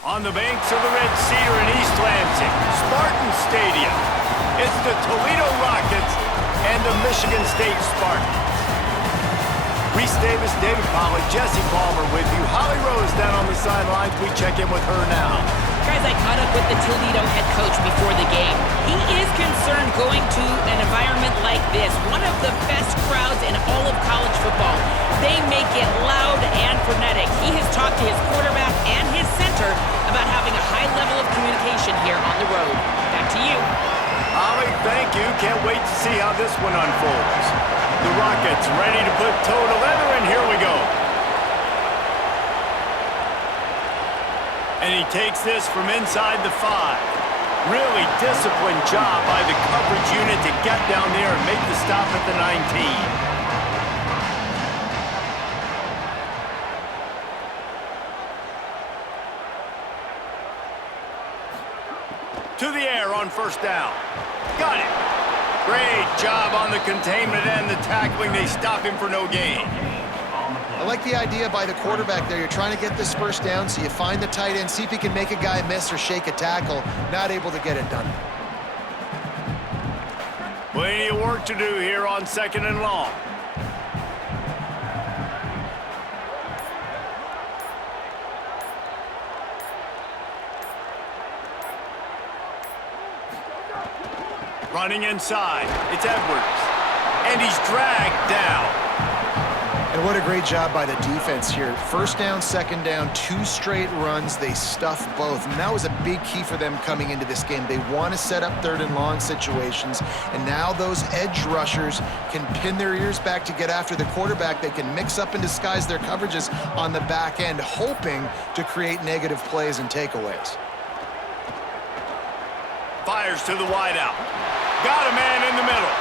On the banks of the Red Cedar in East Lansing, Spartan Stadium. It's the Toledo Rockets and the Michigan State Spartans. Reese Davis, David Pollack, Jesse Palmer with you. Holly Rose down on the sidelines. We check in with her now. Guys, I caught up with the Toledo head coach before the game. He is concerned going to an environment like this, one of the best crowds in all of college football. They make it loud and frenetic. He has talked to his quarterback and his center about having a high level of communication here on the road. Back to you. Holly, thank you. Can't wait to see how this one unfolds. The Rockets ready to put toe to leather, and here we go. And he takes this from inside the 5. Really disciplined job by the coverage unit to get down there and make the stop at the 19. To the air on first down. Got it. Great job on the containment and the tackling. They stop him for no gain. I like the idea by the quarterback there. You're trying to get this first down, so you find the tight end, see if he can make a guy miss or shake a tackle. Not able to get it done. Plenty of work to do here on 2nd and long. Running inside, it's Edwards, and he's dragged down. And what a great job by the defense here. First down, second down, 2 straight runs. They stuffed both, and that was a big key for them coming into this game. They want to set up 3rd and long situations, and now those edge rushers can pin their ears back to get after the quarterback. They can mix up and disguise their coverages on the back end, hoping to create negative plays and takeaways. Fires to the wideout. Got a man in the middle.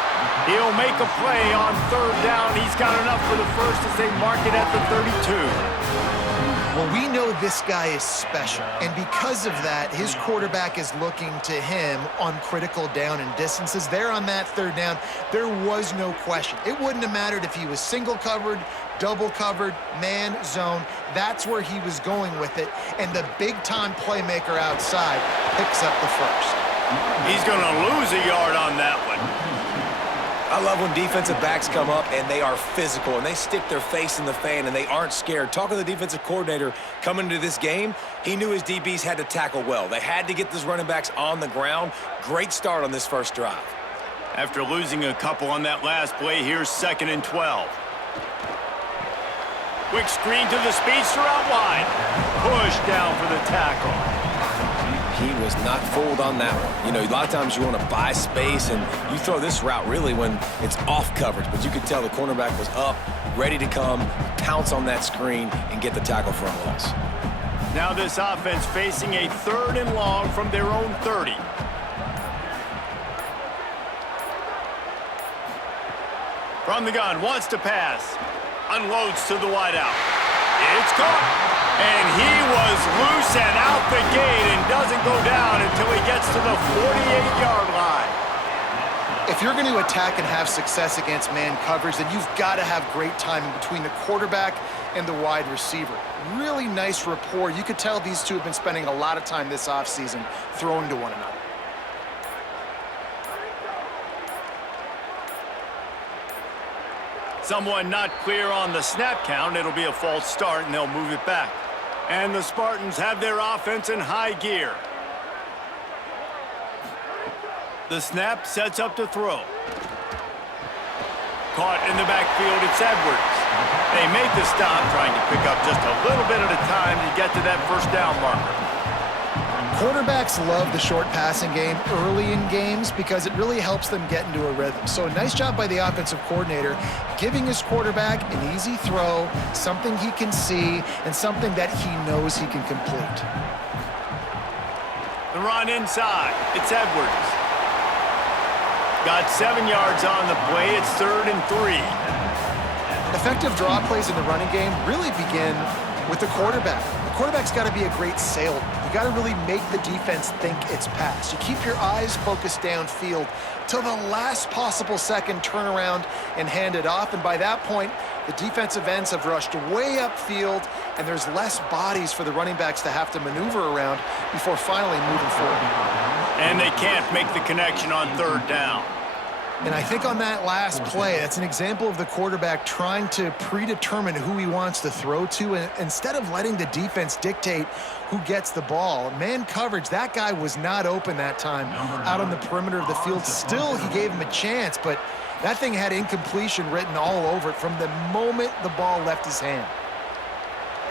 He'll make a play on 3rd down. He's got enough for the first as they mark it at the 32. Well, we know this guy is special, and because of that, his quarterback is looking to him on critical down and distances. There on that 3rd down, there was no question. It wouldn't have mattered if he was single covered, double covered, man, zone. That's where he was going with it, and the big-time playmaker outside picks up the first. He's going to lose a yard on that one. I love when defensive backs come up and they are physical and they stick their face in the fan and they aren't scared. Talking to the defensive coordinator coming into this game, he knew his DBs had to tackle well. They had to get those running backs on the ground. Great start on this first drive. After losing a couple on that last play, here's 2nd and 12. Quick screen to the speedster out wide. Push down for the tackle. He was not fooled on that one. You know, a lot of times you want to buy space, and you throw this route really when it's off coverage. But you could tell the cornerback was up, ready to come, pounce on that screen, and get the tackle for a loss. Now this offense facing a 3rd and long from their own 30. From the gun, wants to pass. Unloads to the wideout. It's caught. And he was loose and out the gate and doesn't go down until he gets to the 48-yard line. If you're going to attack and have success against man coverage, then you've got to have great timing between the quarterback and the wide receiver. Really nice rapport. You could tell these two have been spending a lot of time this offseason throwing to one another. Someone not clear on the snap count. It'll be a false start, and they'll move it back. And the Spartans have their offense in high gear. The snap sets up to throw. Caught in the backfield, it's Edwards. They make the stop, trying to pick up just a little bit at a time to get to that first down marker. Quarterbacks love the short passing game early in games because it really helps them get into a rhythm. So a nice job by the offensive coordinator giving his quarterback an easy throw, something he can see, and something that he knows he can complete. The run inside, it's Edwards. Got 7 yards on the play, it's 3rd and 3. Effective draw plays in the running game really begin with the quarterback. The quarterback's got to be a great salesman. you got to really make the defense think it's pass. You keep your eyes focused downfield till the last possible second, turn around and hand it off. And by that point, the defensive ends have rushed way upfield, and there's less bodies for the running backs to have to maneuver around before finally moving forward. And they can't make the connection on third down. And I think on that last play, that's an example of the quarterback trying to predetermine who he wants to throw to, and instead of letting the defense dictate who gets the ball. Man coverage, that guy was not open that time out on the perimeter of the field. Still, he gave him a chance, but that thing had incompletion written all over it from the moment the ball left his hand.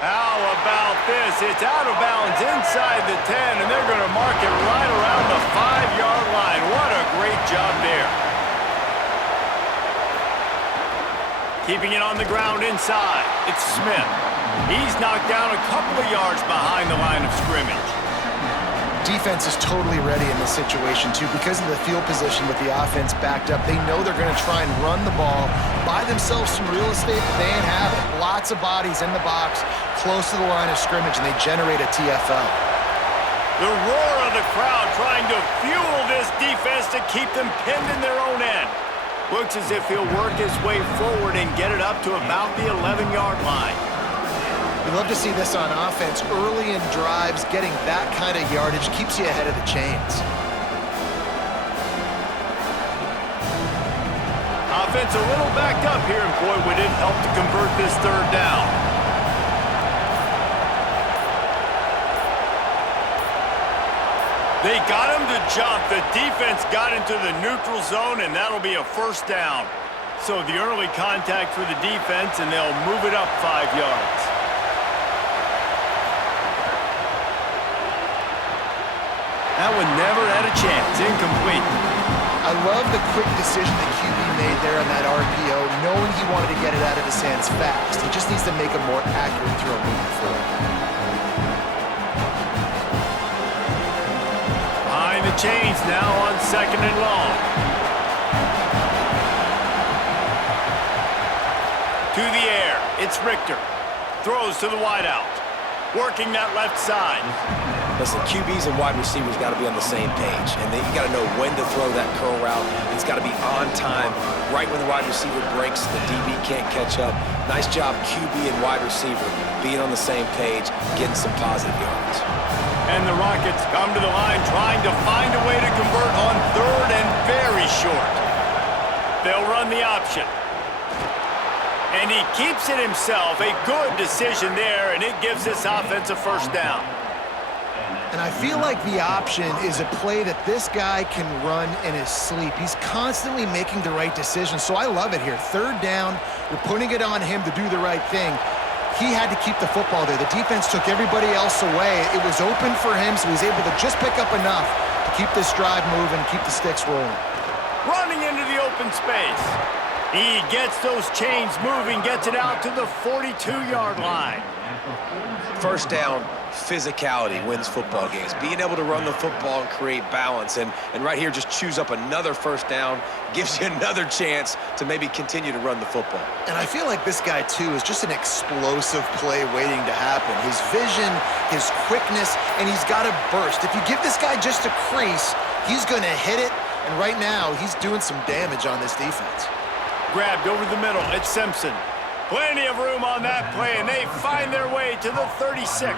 How about this? It's out of bounds inside the 10, and they're going to mark it right around the 5-yard line. What a great job there. Keeping it on the ground inside. It's Smith. He's knocked down a couple of yards behind the line of scrimmage. Defense is totally ready in this situation, too. Because of the field position with the offense backed up, they know they're going to try and run the ball, buy themselves some real estate, but they ain't have it. Lots of bodies in the box, close to the line of scrimmage, and they generate a TFL. The roar of the crowd trying to fuel this defense to keep them pinned in their own end. Looks as if he'll work his way forward and get it up to about the 11-yard line. We love to see this on offense. Early in drives, getting that kind of yardage keeps you ahead of the chains. Offense a little backed up here, and boy, would it help to convert this third down. They got him to jump. The defense got into the neutral zone, and that'll be a first down. So the early contact for the defense, and they'll move it up 5 yards. That one never had a chance. Incomplete. I love the quick decision that QB made there on that RPO, knowing he wanted to get it out of his hands fast. He just needs to make a more accurate throw moving forward. The chains now on second and long. To the air, it's Richter. Throws to the wideout. Working that left side. Listen, QBs and wide receivers got to be on the same page, and then you got to know when to throw that curl route. It's got to be on time, right when the wide receiver breaks, the DB can't catch up. Nice job, QB and wide receiver, being on the same page, getting some positive yards. And the Rockets come to the line trying to find a way to convert on third and very short. They'll run the option. And he keeps it himself. A good decision there, and it gives this offense a first down. And I feel like the option is a play that this guy can run in his sleep. He's constantly making the right decision, so I love it here. Third down, you're putting it on him to do the right thing. He had to keep the football there. The defense took everybody else away. It was open for him, so he was able to just pick up enough to keep this drive moving, keep the sticks rolling. Running into the open space. He gets those chains moving, gets it out to the 42-yard line. First down, physicality wins football games. Being able to run the football and create balance. And right here, just choose up another first down, gives you another chance to maybe continue to run the football. And I feel like this guy, too, is just an explosive play waiting to happen. His vision, his quickness, and he's got a burst. If you give this guy just a crease, he's going to hit it. And right now, he's doing some damage on this defense. Grabbed over the middle. It's Simpson. Plenty of room on that play, and they find their way to the 36.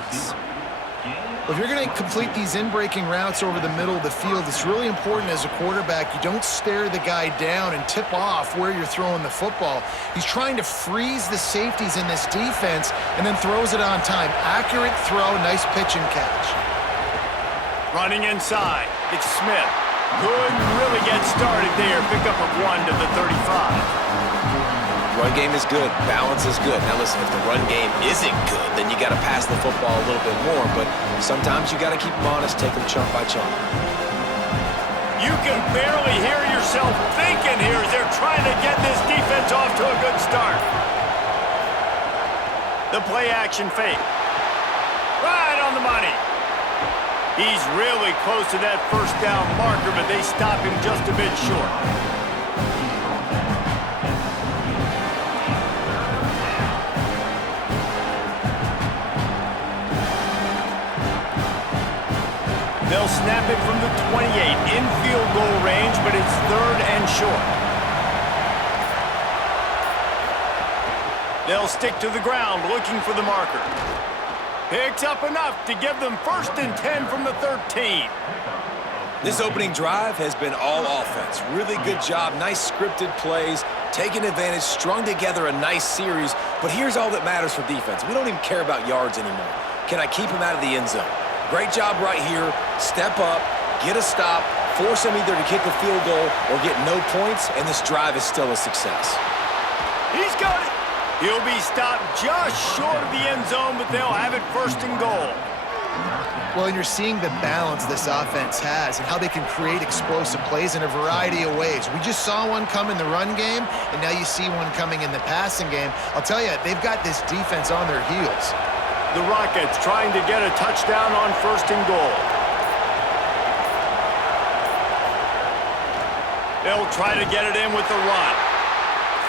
If you're going to complete these in-breaking routes over the middle of the field, it's really important as a quarterback you don't stare the guy down and tip off where you're throwing the football. He's trying to freeze the safeties in this defense and then throws it on time. Accurate throw, nice pitch and catch. Running inside, it's Smith. Couldn't really get started there. Pick up of 1 to the 35. Run game is good. Balance is good. Now listen, if the run game isn't good, then you got to pass the football a little bit more. But sometimes you got to keep them honest, take them chunk by chunk. You can barely hear yourself thinking here as they're trying to get this defense off to a good start. The play action fake. Right on the money. He's really close to that first down marker, but they stop him just a bit short. They'll snap it from the 28 in field goal range, but it's 3rd and short. They'll stick to the ground looking for the marker. Picks up enough to give them 1st and 10 from the 13. This opening drive has been all offense. Really good job, nice scripted plays, taking advantage, strung together a nice series. But here's all that matters for defense. We don't even care about yards anymore. Can I keep him out of the end zone? Great job right here. Step up, get a stop, force him either to kick a field goal or get no points, and this drive is still a success. He's got it. He'll be stopped just short of the end zone, but they'll have it 1st and goal. Well, and you're seeing the balance this offense has and how they can create explosive plays in a variety of ways. We just saw one come in the run game, and now you see one coming in the passing game. I'll tell you, they've got this defense on their heels. The Rockets trying to get a touchdown on 1st and goal. They'll try to get it in with the run.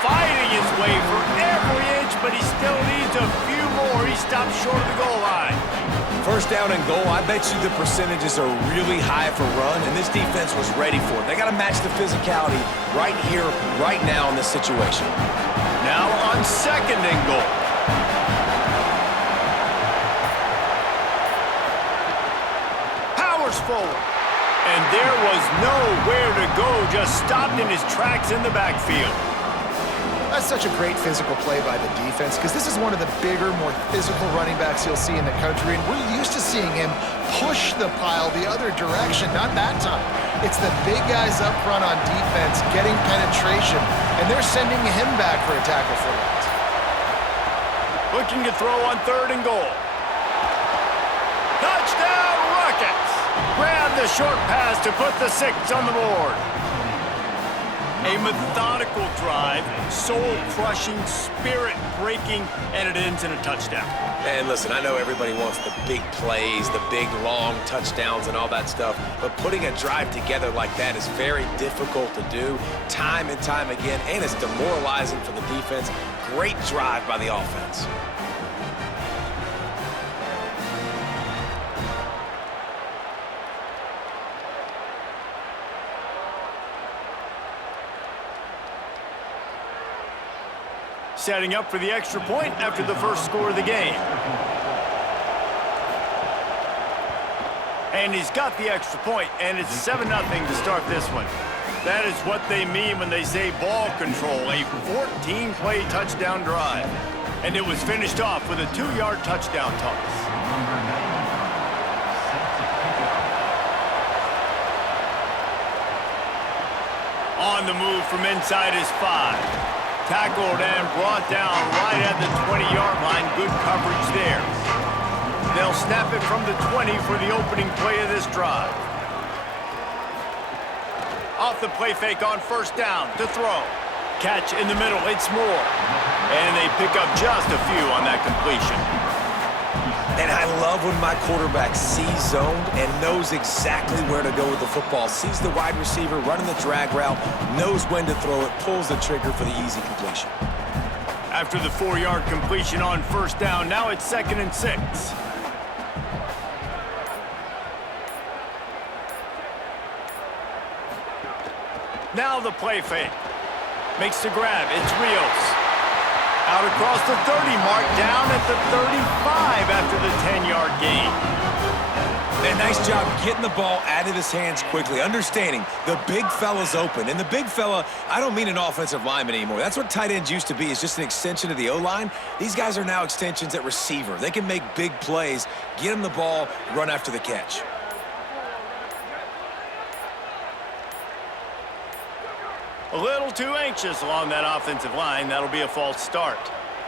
Fighting his way for every inch, but he still needs a few more. He stopped short of the goal line. 1st down and goal, I bet you the percentages are really high for run, and this defense was ready for it. They got to match the physicality right here, right now in this situation. Now on 2nd and goal. Powers forward. And there was nowhere to go, just stopped in his tracks in the backfield. That's such a great physical play by the defense because this is one of the bigger, more physical running backs you'll see in the country, and we're used to seeing him push the pile the other direction. Not that time. It's the big guys up front on defense getting penetration, and they're sending him back for a tackle for loss. Looking to throw on 3rd and goal. Touchdown, Rockets! Grab the short pass to put the 6 on the board. A methodical drive, soul-crushing, spirit-breaking, and it ends in a touchdown. And listen, I know everybody wants the big plays, the big, long touchdowns and all that stuff, but putting a drive together like that is very difficult to do time and time again, and it's demoralizing for the defense. Great drive by the offense. Setting up for the extra point after the 1st score of the game. And he's got the extra point, and it's 7-0 to start this one. That is what they mean when they say ball control, a 14-play touchdown drive. And it was finished off with a 2-yard touchdown toss. On the move from inside his 5. Tackled and brought down right at the 20-yard line. Good coverage there. They'll snap it from the 20 for the opening play of this drive. Off the play fake on 1st down to throw. Catch in the middle, it's Moore. And they pick up just a few on that completion. And I love when my quarterback sees zoned and knows exactly where to go with the football. Sees the wide receiver running the drag route, knows when to throw it, pulls the trigger for the easy completion. After the 4-yard completion on 1st down, now it's 2nd and 6. Now the play fake. Makes the grab, it's Rios. Out across the 30 mark, down at the 35 after the 10-yard gain. And nice job getting the ball out of his hands quickly, understanding the big fella's open. And the big fella, I don't mean an offensive lineman anymore. That's what tight ends used to be, is just an extension of the O-line. These guys are now extensions at receiver. They can make big plays, get him the ball, run after the catch. A little too anxious along that offensive line. That'll be a false start.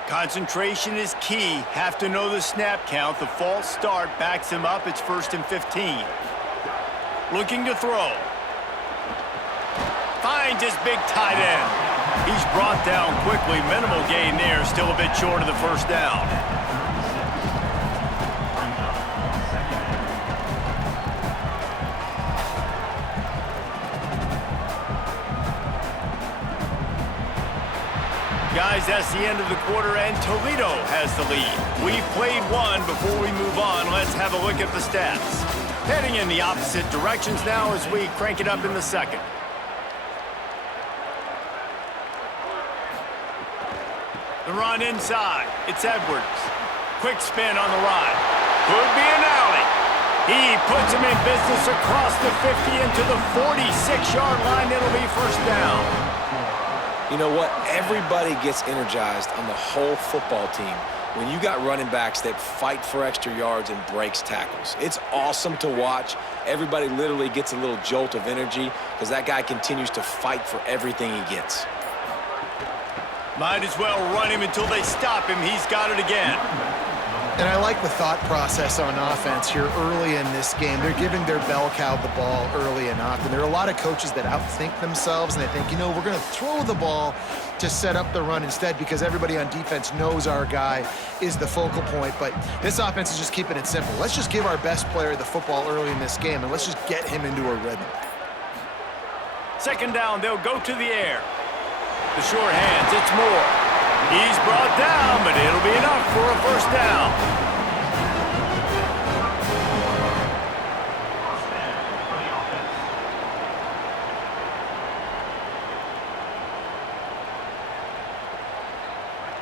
Concentration is key. Have to know the snap count. The false start backs him up. It's 1st and 15. Looking to throw. Finds his big tight end. He's brought down quickly. Minimal gain there. Still a bit short of the 1st down. Guys, that's the end of the quarter, and Toledo has the lead. We've played one. Before we move on, let's have a look at the stats. Heading in the opposite directions now as we crank it up in the second. The run inside. It's Edwards. Quick spin on the ride. Could be an alley. He puts him in business across the 50 into the 46-yard line. It'll be first down. You know what? Everybody gets energized on the whole football team when you got running backs that fight for extra yards and breaks tackles. It's awesome to watch. Everybody literally gets a little jolt of energy because that guy continues to fight for everything he gets. Might as well run him until they stop him. He's got it again. And I like the thought process on offense here early in this game. They're giving their bell cow the ball early and often. There are a lot of coaches that outthink themselves, and they think, you know, we're going to throw the ball to set up the run instead because everybody on defense knows our guy is the focal point. But this offense is just keeping it simple. Let's just give our best player the football early in this game, and let's just get him into a rhythm. Second down, they'll go to the air. The short hands, it's Moore. He's brought down, but it'll be enough for a first down.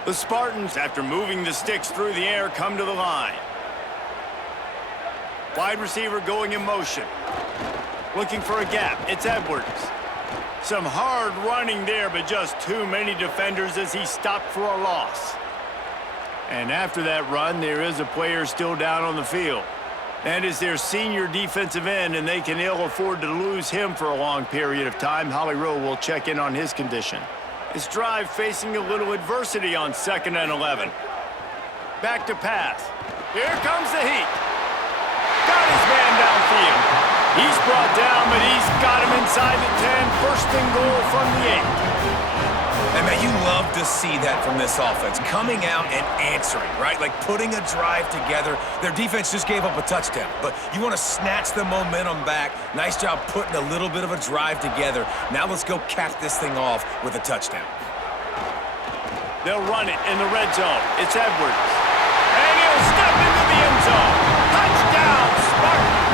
The Spartans, after moving the sticks through the air, come to the line. Wide receiver going in motion. Looking for a gap. It's Edwards. Some hard running there, but just too many defenders as he stopped for a loss. And after that run, there is a player still down on the field. That is their senior defensive end, and they can ill afford to lose him for a long period of time. Holly Rowe will check in on his condition. His drive facing a little adversity on 2nd and 11. Back to pass. Here comes the heat. Got his man downfield. He's brought down, but he's got him inside the 10. First and goal from the 8. And man, you love to see that from this offense, coming out and answering, right? Like putting a drive together. Their defense just gave up a touchdown, but you want to snatch the momentum back. Nice job putting a little bit of a drive together. Now let's go cap this thing off with a touchdown. They'll run it in the red zone. It's Edwards. And he'll step into the end zone. Touchdown, Spartans!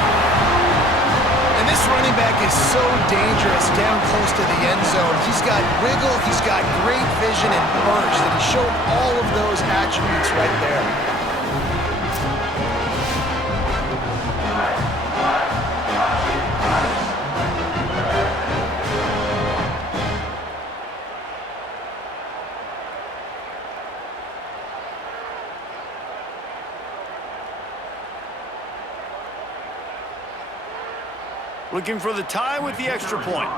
This running back is so dangerous down close to the end zone. He's got wiggle, he's got great vision and burst, and he showed all of those attributes right there. Looking for the tie with the extra point.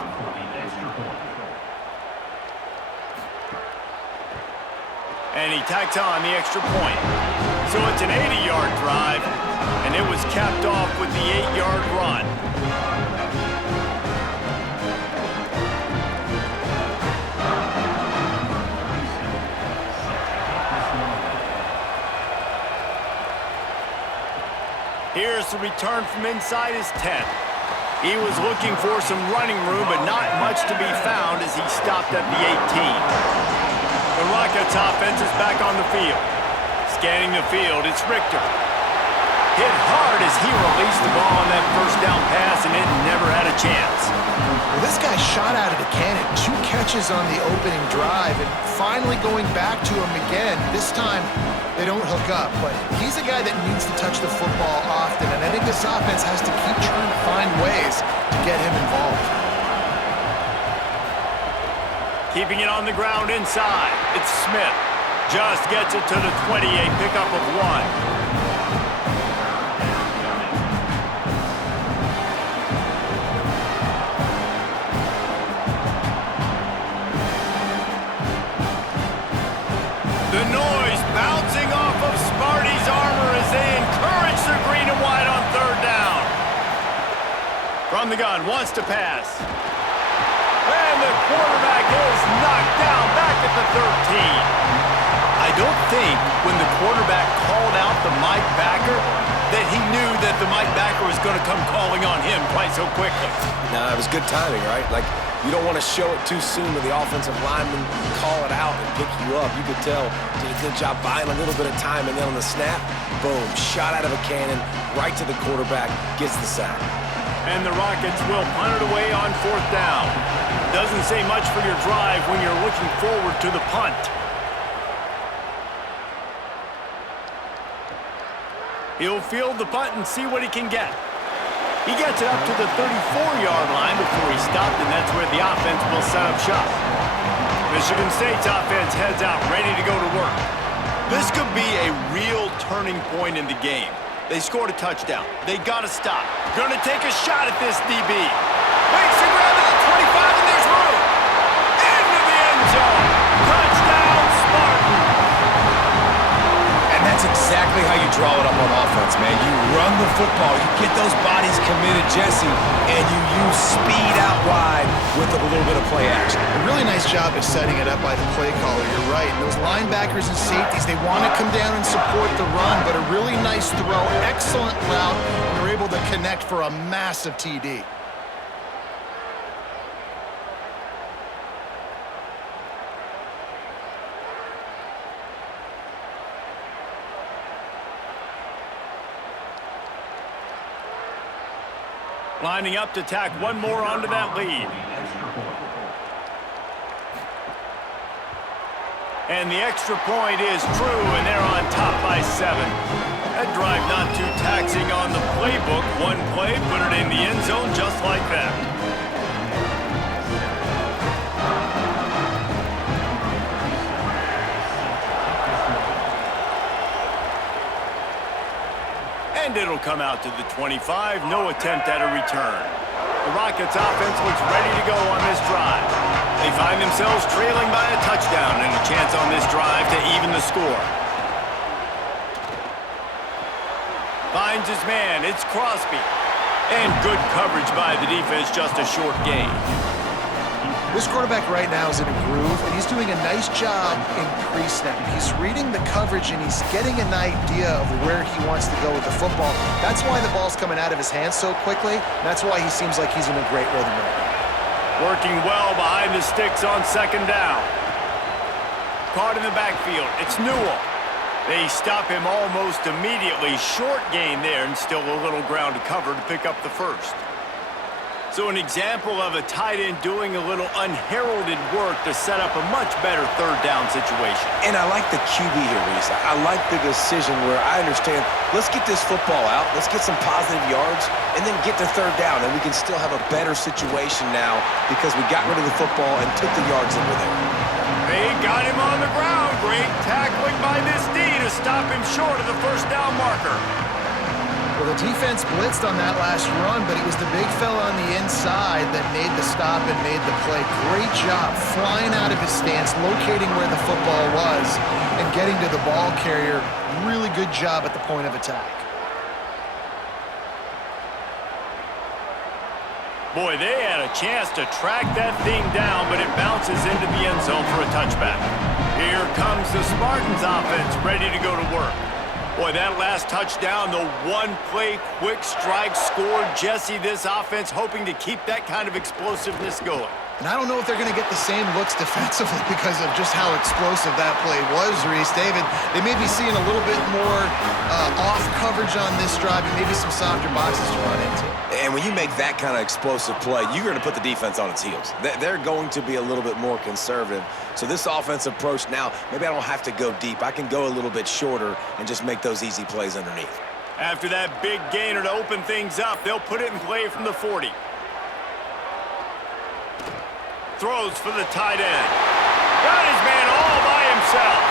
And he tacks on the extra point. So it's an 80-yard drive, and it was capped off with the 8-yard run. Here's the return from inside his 10. He was looking for some running room, but not much to be found as he stopped at the 18. The Rockets offense is back on the field. Scanning the field, it's Richter. Hit hard as he released the ball on that first down pass, and it never had a chance. Well, this guy shot out of the cannon. 2 catches on the opening drive, and finally going back to him again. This time, they don't hook up, but he's a guy that needs to touch the football often, and I think this offense has to keep trying to find ways to get him involved. Keeping it on the ground inside, it's Smith. Just gets it to the 28, pickup of 1. The noise bouncing off of Sparty's armor as they encourage the green and white on 3rd down. From the gun, wants to pass. And the quarterback is knocked down back at the 13. I don't think when the quarterback called out the Mike backer that he knew that the Mike backer was going to come calling on him quite so quickly. No, it was good timing, right? Like, You don't want to show it too soon to the offensive lineman, call it out and pick you up. You could tell, did a good job buying a little bit of time, and then on the snap, boom, shot out of a cannon, right to the quarterback, gets the sack. And the Rockets will punt it away on 4th down. Doesn't say much for your drive when you're looking forward to the punt. He'll field the punt and see what he can get. He gets it up to the 34-yard line before he stopped, and that's where the offense will set up shop. Michigan State's offense heads out, ready to go to work. This could be a real turning point in the game. They scored a touchdown. They got to stop. Going to take a shot at this DB. Makes the grab to the 25, and there's room. Into the end zone. Touchdown, Spartans. And that's exactly how you draw it up on offense, man. You run the football, you get those bodies committed, Jesse, and you use speed out wide with a little bit of play action. A really nice job of setting it up by the play caller. You're right. And those linebackers and safeties, they want to come down and support the run, but a really nice throw, excellent route, and they're able to connect for a massive TD. Lining up to tack one more onto that lead. And the extra point is true, and they're on top by 7. That drive not too taxing on the playbook. One play, put it in the end zone just like that. And it'll come out to the 25. No attempt at a return. The Rockets offense looks ready to go on this drive. They find themselves trailing by a touchdown and a chance on this drive to even the score. Finds his man. It's Crosby. And good coverage by the defense, just a short gain. This quarterback right now is in a groove, and he's doing a nice job in pre-snap. He's reading the coverage, and he's getting an idea of where he wants to go with the football. That's why the ball's coming out of his hands so quickly. That's why he seems like he's in a great rhythm right now. Working well behind the sticks on 2nd down. Caught in the backfield. It's Newell. They stop him almost immediately. Short gain there, and still a little ground to cover to pick up the first. So an example of a tight end doing a little unheralded work to set up a much better 3rd down situation. And I like the QB here, Reese. I like the decision where I understand, let's get this football out, let's get some positive yards, and then get to 3rd down, and we can still have a better situation now because we got rid of the football and took the yards that were there. They got him on the ground. Great tackling by this D to stop him short of the 1st down marker. Well, the defense blitzed on that last run, but it was the big fella on the inside that made the stop and made the play. Great job flying out of his stance, locating where the football was, and getting to the ball carrier. Really good job at the point of attack. Boy, they had a chance to track that thing down, but it bounces into the end zone for a touchback. Here comes the Spartans offense, ready to go to work. Boy, that last touchdown, the one-play quick strike scored. Jesse, this offense hoping to keep that kind of explosiveness going. And I don't know if they're going to get the same looks defensively because of just how explosive that play was, Reese. David, they may be seeing a little bit more off coverage on this drive and maybe some softer boxes to run into. And when you make that kind of explosive play, you're going to put the defense on its heels. They're going to be a little bit more conservative. So this offensive approach now, maybe I don't have to go deep. I can go a little bit shorter and just make those easy plays underneath. After that big gainer to open things up, they'll put it in play from the 40. Throws for the tight end. Got his man all by himself.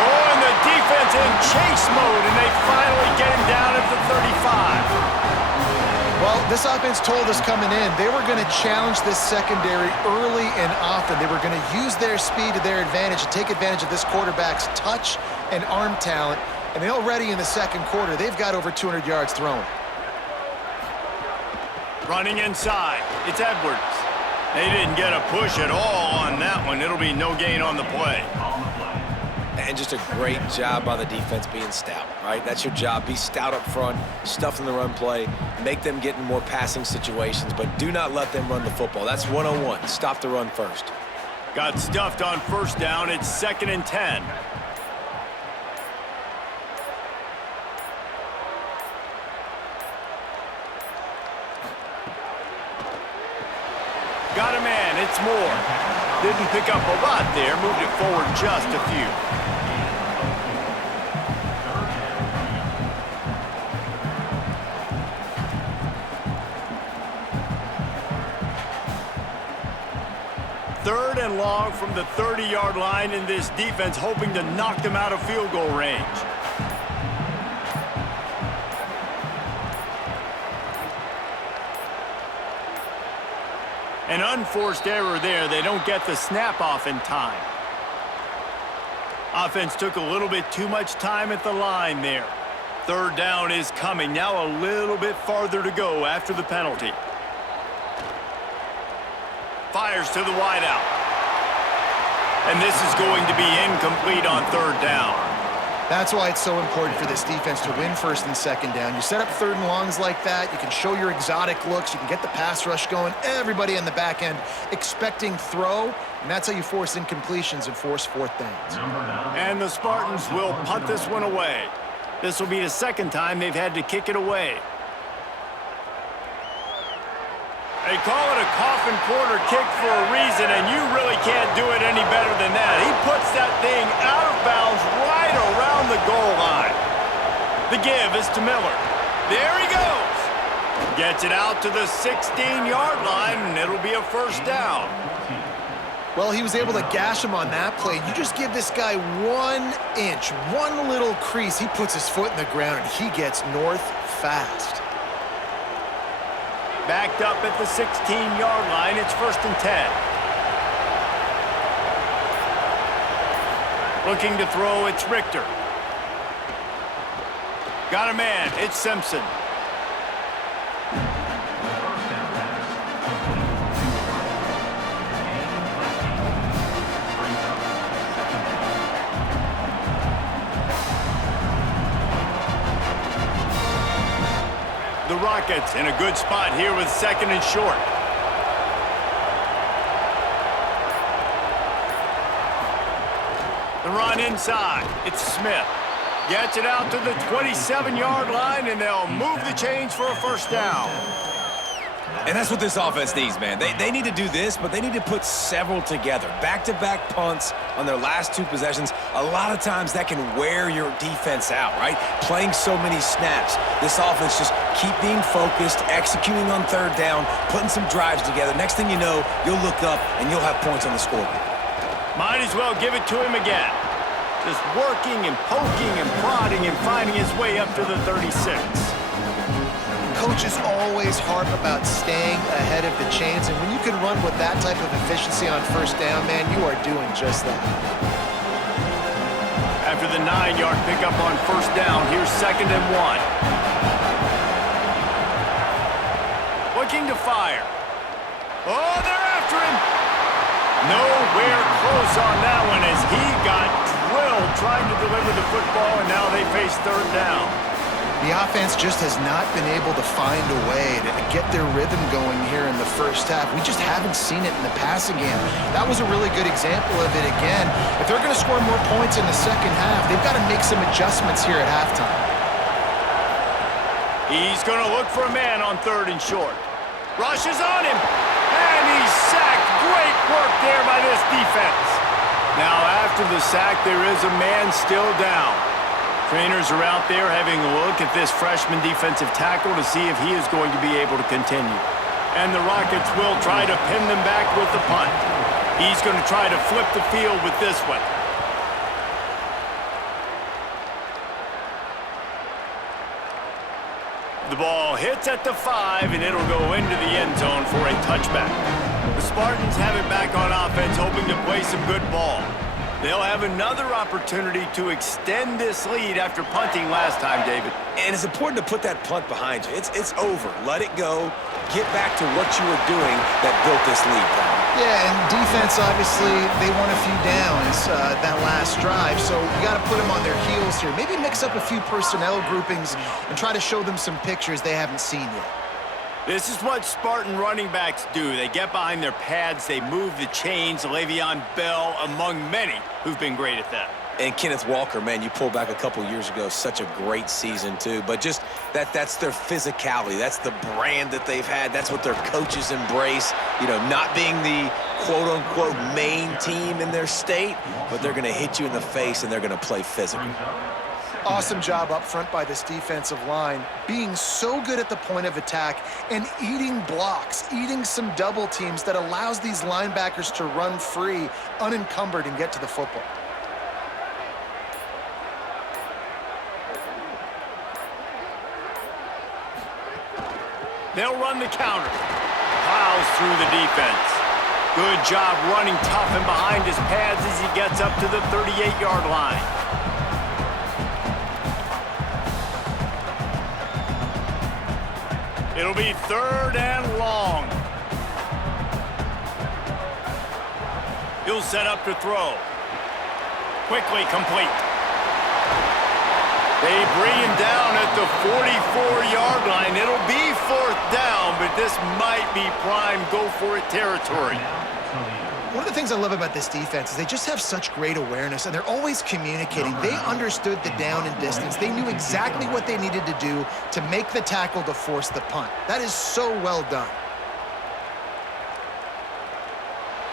Oh, and the defense in chase mode, and they finally get him down at the 35. Well, this offense told us coming in they were going to challenge this secondary early and often. They were going to use their speed to their advantage and take advantage of this quarterback's touch and arm talent. And they already in the 2nd quarter, they've got over 200 yards thrown. Running inside, it's Edwards. They didn't get a push at all on that one. It'll be no gain on the play. And just a great job by the defense being stout, right? That's your job. Be stout up front, stuff in the run play, make them get in more passing situations, but do not let them run the football. That's 101. Stop the run first. Got stuffed on first down. It's 2nd and 10. Got a man. It's Moore. Didn't pick up a lot there. Moved it forward just a few. Third and long from the 30-yard line, in this defense hoping to knock them out of field goal range. An unforced error there. They don't get the snap off in time. Offense took a little bit too much time at the line there. Third down is coming. Now a little bit farther to go after the penalty. Fires to the wideout. And this is going to be incomplete on third down. That's why it's so important for this defense to win first and second down. You set up third and longs like that, you can show your exotic looks, you can get the pass rush going, everybody on the back end expecting throw, and that's how you force incompletions and force fourth downs. And the Spartans will punt this one away. This will be the second time they've had to kick it away. They call it a coffin corner kick for a reason, and you really can't do it any better than that. He puts that thing out of bounds right around the goal line. The give is to Miller. There he goes. Gets it out to the 16-yard line, and it'll be a first down. Well, he was able to gash him on that play. You just give this guy 1 inch, one little crease, he puts his foot in the ground, and he gets north fast. Backed up at the 16-yard line. It's 1st and 10. Looking to throw, it's Richter. Got a man, it's Simpson. The Rockets in a good spot here with 2nd and short. The run inside. It's Smith. Gets it out to the 27-yard line, and they'll move the chains for a first down. And that's what this offense needs, man. They need to do this, but they need to put several together. Back-to-back punts on their last 2 possessions. A lot of times that can wear your defense out, right? Playing so many snaps. This offense just keep being focused, executing on third down, putting some drives together. Next thing you know, you'll look up and you'll have points on the scoreboard. Might as well give it to him again. Just working and poking and prodding and finding his way up to the 36. Coaches always harp about staying ahead of the chains, and when you can run with that type of efficiency on first down, man, you are doing just that. After the 9-yard pickup on first down, here's 2nd and 1. Looking to fire. Oh, they're after him. Nowhere close on that one as he got drilled trying to deliver the football, and now they face third down. The offense just has not been able to find a way to get their rhythm going here in the first half. We just haven't seen it in the passing game. That was a really good example of it again. If they're going to score more points in the second half, they've got to make some adjustments here at halftime. He's going to look for a man on 3rd and short. Rushes on him, and he's sacked. Great work there by this defense. Now after the sack, there is a man still down. Trainers are out there having a look at this freshman defensive tackle to see if he is going to be able to continue. And the Rockets will try to pin them back with the punt. He's going to try to flip the field with this one. The ball hits at the 5, and it'll go into the end zone for a touchback. The Spartans have it back on offense, hoping to play some good ball. They'll have another opportunity to extend this lead after punting last time, David. And it's important to put that punt behind you. It's over. Let it go. Get back to what you were doing that built this lead, Tom. Yeah, and defense, obviously, they won a few downs that last drive, so you got to put them on their heels here. Maybe mix up a few personnel groupings and try to show them some pictures they haven't seen yet. This is what Spartan running backs do. They get behind their pads, they move the chains. Le'Veon Bell, among many, who've been great at that. And Kenneth Walker, man, you pull back a couple years ago, such a great season too. But just that's their physicality. That's the brand that they've had. That's what their coaches embrace. You know, not being the quote-unquote main team in their state, but they're going to hit you in the face and they're going to play physical. Awesome job up front by this defensive line, being so good at the point of attack and eating blocks, eating some double teams that allows these linebackers to run free, unencumbered, and get to the football. They'll run the counter. Piles through the defense. Good job running tough and behind his pads as he gets up to the 38-yard line. It'll be 3rd and long. He'll set up to throw. Quickly complete. They bring him down at the 44-yard line. It'll be 4th down, but this might be prime go-for-it territory. One of the things I love about this defense is they just have such great awareness, and they're always communicating. They understood the down and distance. They knew exactly what they needed to do to make the tackle to force the punt. That is so well done.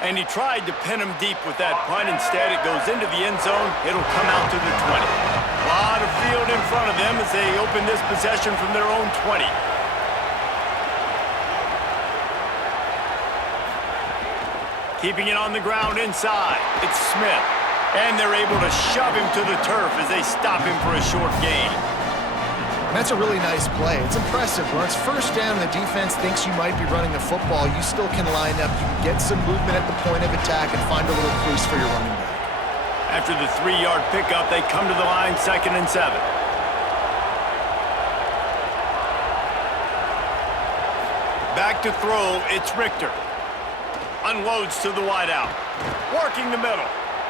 And he tried to pin him deep with that punt. Instead, it goes into the end zone. It'll come out to the 20. A lot of field in front of them as they open this possession from their own 20. Keeping it on the ground inside. It's Smith. And they're able to shove him to the turf as they stop him for a short gain. That's a really nice play. It's impressive. When it's 1st down and the defense thinks you might be running the football, you still can line up. You can get some movement at the point of attack and find a little crease for your running back. After the 3-yard pickup, they come to the line 2nd and 7. Back to throw, it's Richter. Unloads to the wideout. Working the middle.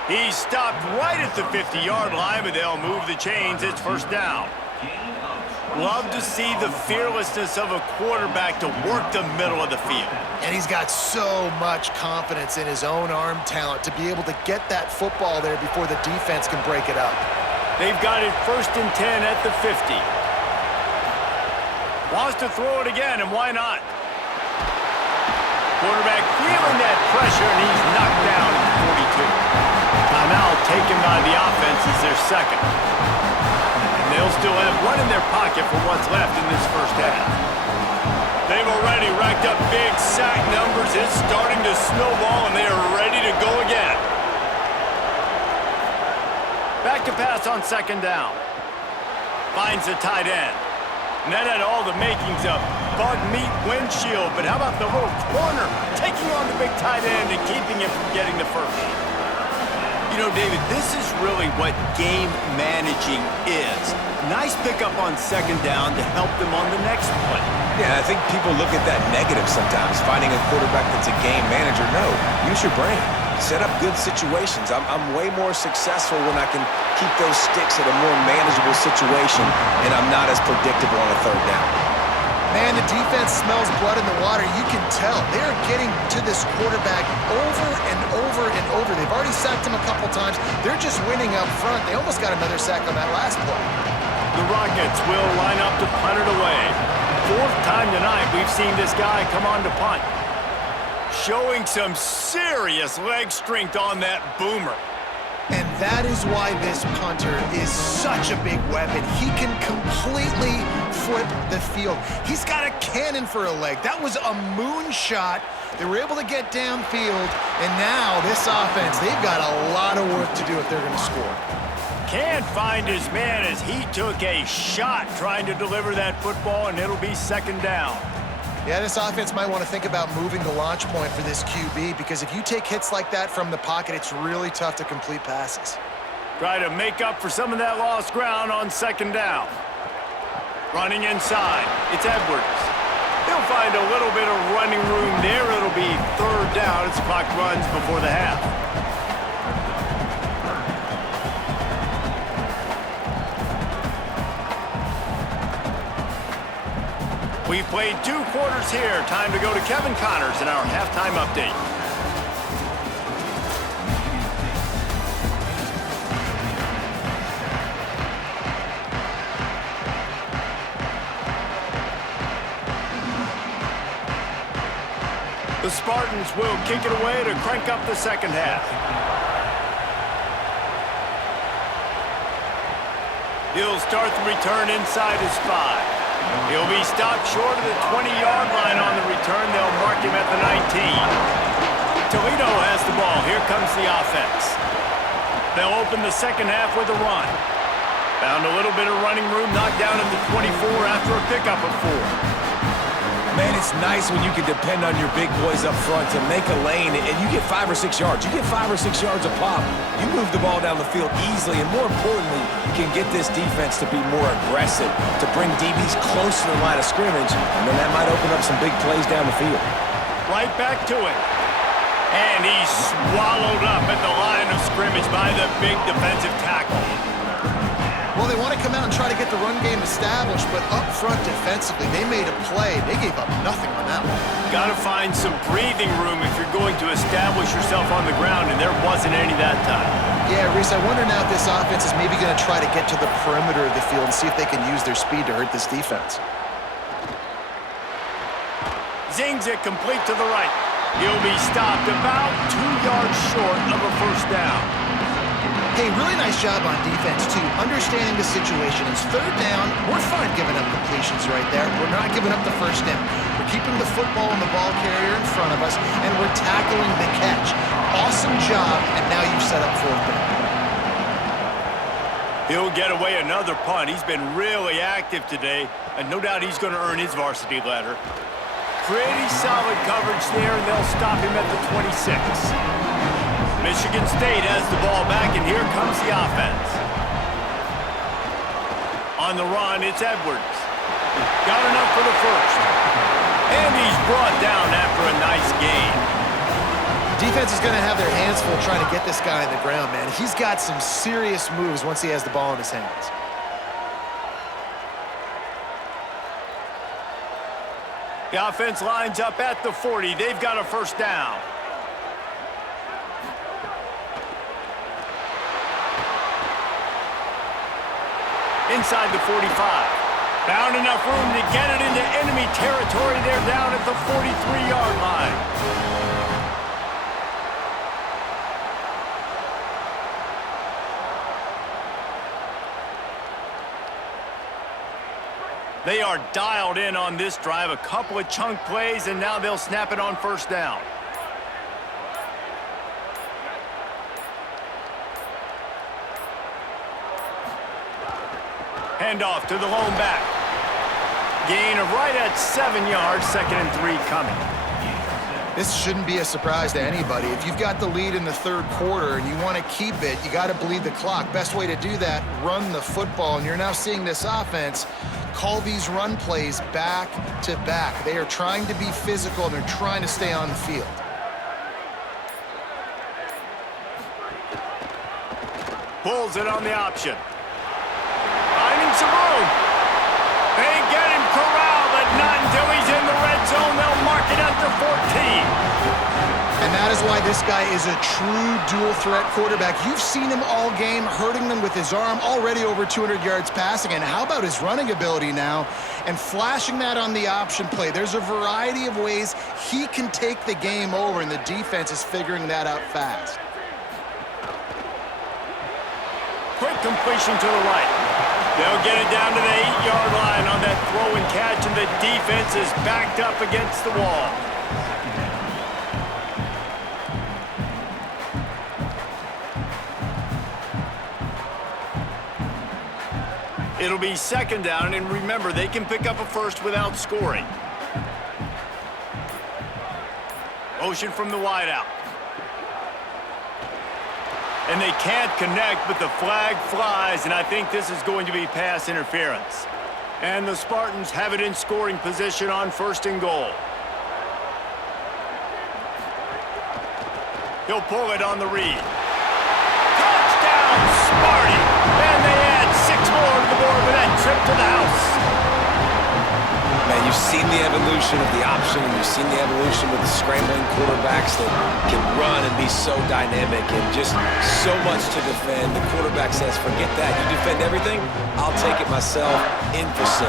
He's stopped right at the 50-yard line, but they'll move the chains. It's 1st down. Love to see the fearlessness of a quarterback to work the middle of the field. And he's got so much confidence in his own arm talent to be able to get that football there before the defense can break it up. They've got it 1st and 10 at the 50. Wants to throw it again, and why not? Quarterback feeling that pressure, and he's knocked down at the 42. Timeout taken by the offense as their 2nd. They'll still have one in their pocket for what's left in this 1st half. They've already racked up big sack numbers. It's starting to snowball, and they are ready to go again. Back to pass on 2nd down. Finds the tight end. And that had all the makings of bug meat windshield, but how about the little corner taking on the big tight end and keeping him from getting the first? You know, David, this is really what game managing is. Nice pickup on 2nd down to help them on the next play. Yeah, I think people look at that negative sometimes, finding a quarterback that's a game manager. No, use your brain. Set up good situations. I'm way more successful when I can keep those sticks at a more manageable situation, and I'm not as predictable on a 3rd down. Man, the defense smells blood in the water. You can tell. They're getting to this quarterback over and over and over. They've already sacked him a couple times. They're just winning up front. They almost got another sack on that last play. The Rockets will line up to punt it away. 4th time tonight we've seen this guy come on to punt. Showing some serious leg strength on that boomer. And that is why this punter is such a big weapon. He can completely flip the field. He's got a cannon for a leg. That was a moonshot. They were able to get downfield, and now this offense, they've got a lot of work to do if they're going to score. Can't find his man as he took a shot trying to deliver that football, and it'll be 2nd down. Yeah, this offense might want to think about moving the launch point for this QB, because if you take hits like that from the pocket, it's really tough to complete passes. Try to make up for some of that lost ground on 2nd down. Running inside, it's Edwards. He'll find a little bit of running room there. It'll be third down as the clock runs before the half. We've played 2 quarters here. Time to go to Kevin Connors in our halftime update. The Spartans will kick it away to crank up the second half. He'll start the return inside his 5. He'll be stopped short of the 20-yard line on the return. They'll mark him at the 19. Toledo has the ball. Here comes the offense. They'll open the second half with a run. Found a little bit of running room, knocked down at the 24 after a pickup of 4. Man, it's nice when you can depend on your big boys up front to make a lane, and you get 5 or 6 yards. You get 5 or 6 yards a pop. You move the ball down the field easily, and more importantly, you can get this defense to be more aggressive, to bring DBs close to the line of scrimmage, and then that might open up some big plays down the field. Right back to it. And he's swallowed up at the line of scrimmage by the big defensive tackle. Well, they want to come out and try to get the run game established, but up front defensively, they made a play. They gave up nothing on that one. Got to find some breathing room if you're going to establish yourself on the ground, and there wasn't any that time. Yeah, Reese, I wonder now if this offense is maybe going to try to get to the perimeter of the field and see if they can use their speed to hurt this defense. Zings it complete to the right. He'll be stopped about 2 yards short of a first down. Hey, really nice job on defense, too, understanding the situation. It's third down. We're fine giving up completions right there. We're not giving up the first down. We're keeping the football and the ball carrier in front of us, and we're tackling the catch. Awesome job, and now you've set up fourth down. He'll get away another punt. He's been really active today, and no doubt he's going to earn his varsity letter. Pretty solid coverage there, and they'll stop him at the 26. Michigan State has the ball back, and here comes the offense. On the run, it's Edwards. Got enough for the first. And he's brought down after a nice gain. Defense is going to have their hands full trying to get this guy on the ground, man. He's got some serious moves once he has the ball in his hands. The offense lines up at the 40. They've got a first down. Inside the 45. Found enough room to get it into enemy territory. They're down at the 43-yard line. They are dialed in on this drive. A couple of chunk plays, and now they'll snap it on first down. Handoff to the lone back. Gain of right at 7 yards, 2nd and 3 coming. This shouldn't be a surprise to anybody. If you've got the lead in the third quarter and you want to keep it, you got to bleed the clock. Best way to do that, run the football. And you're now seeing this offense call these run plays back to back. They are trying to be physical, and they're trying to stay on the field. Pulls it on the option. Finding some room. They get him corralled, but not until he's in the red zone. They'll mark it at the 14. And that is why this guy is a true dual-threat quarterback. You've seen him all game, hurting them with his arm, already over 200 yards passing. And how about his running ability now? And flashing that on the option play. There's a variety of ways he can take the game over, and the defense is figuring that out fast. Quick completion to the right. They'll get it down to the 8-yard line on that throw and catch, and the defense is backed up against the wall. It'll be second down, and remember, they can pick up a first without scoring. Motion from the wideout. And they can't connect, but the flag flies, and I think this is going to be pass interference. And the Spartans have it in scoring position on 1st and goal. He'll pull it on the read. Touchdown, Sparty! And they add 6 more to the board with that trip to the house. Man, you've seen the evolution of the option, and you've seen the evolution with the scrambling quarterbacks that can run and be so dynamic and just so much to defend. The quarterback says, forget that. You defend everything, I'll take it myself, in for 6.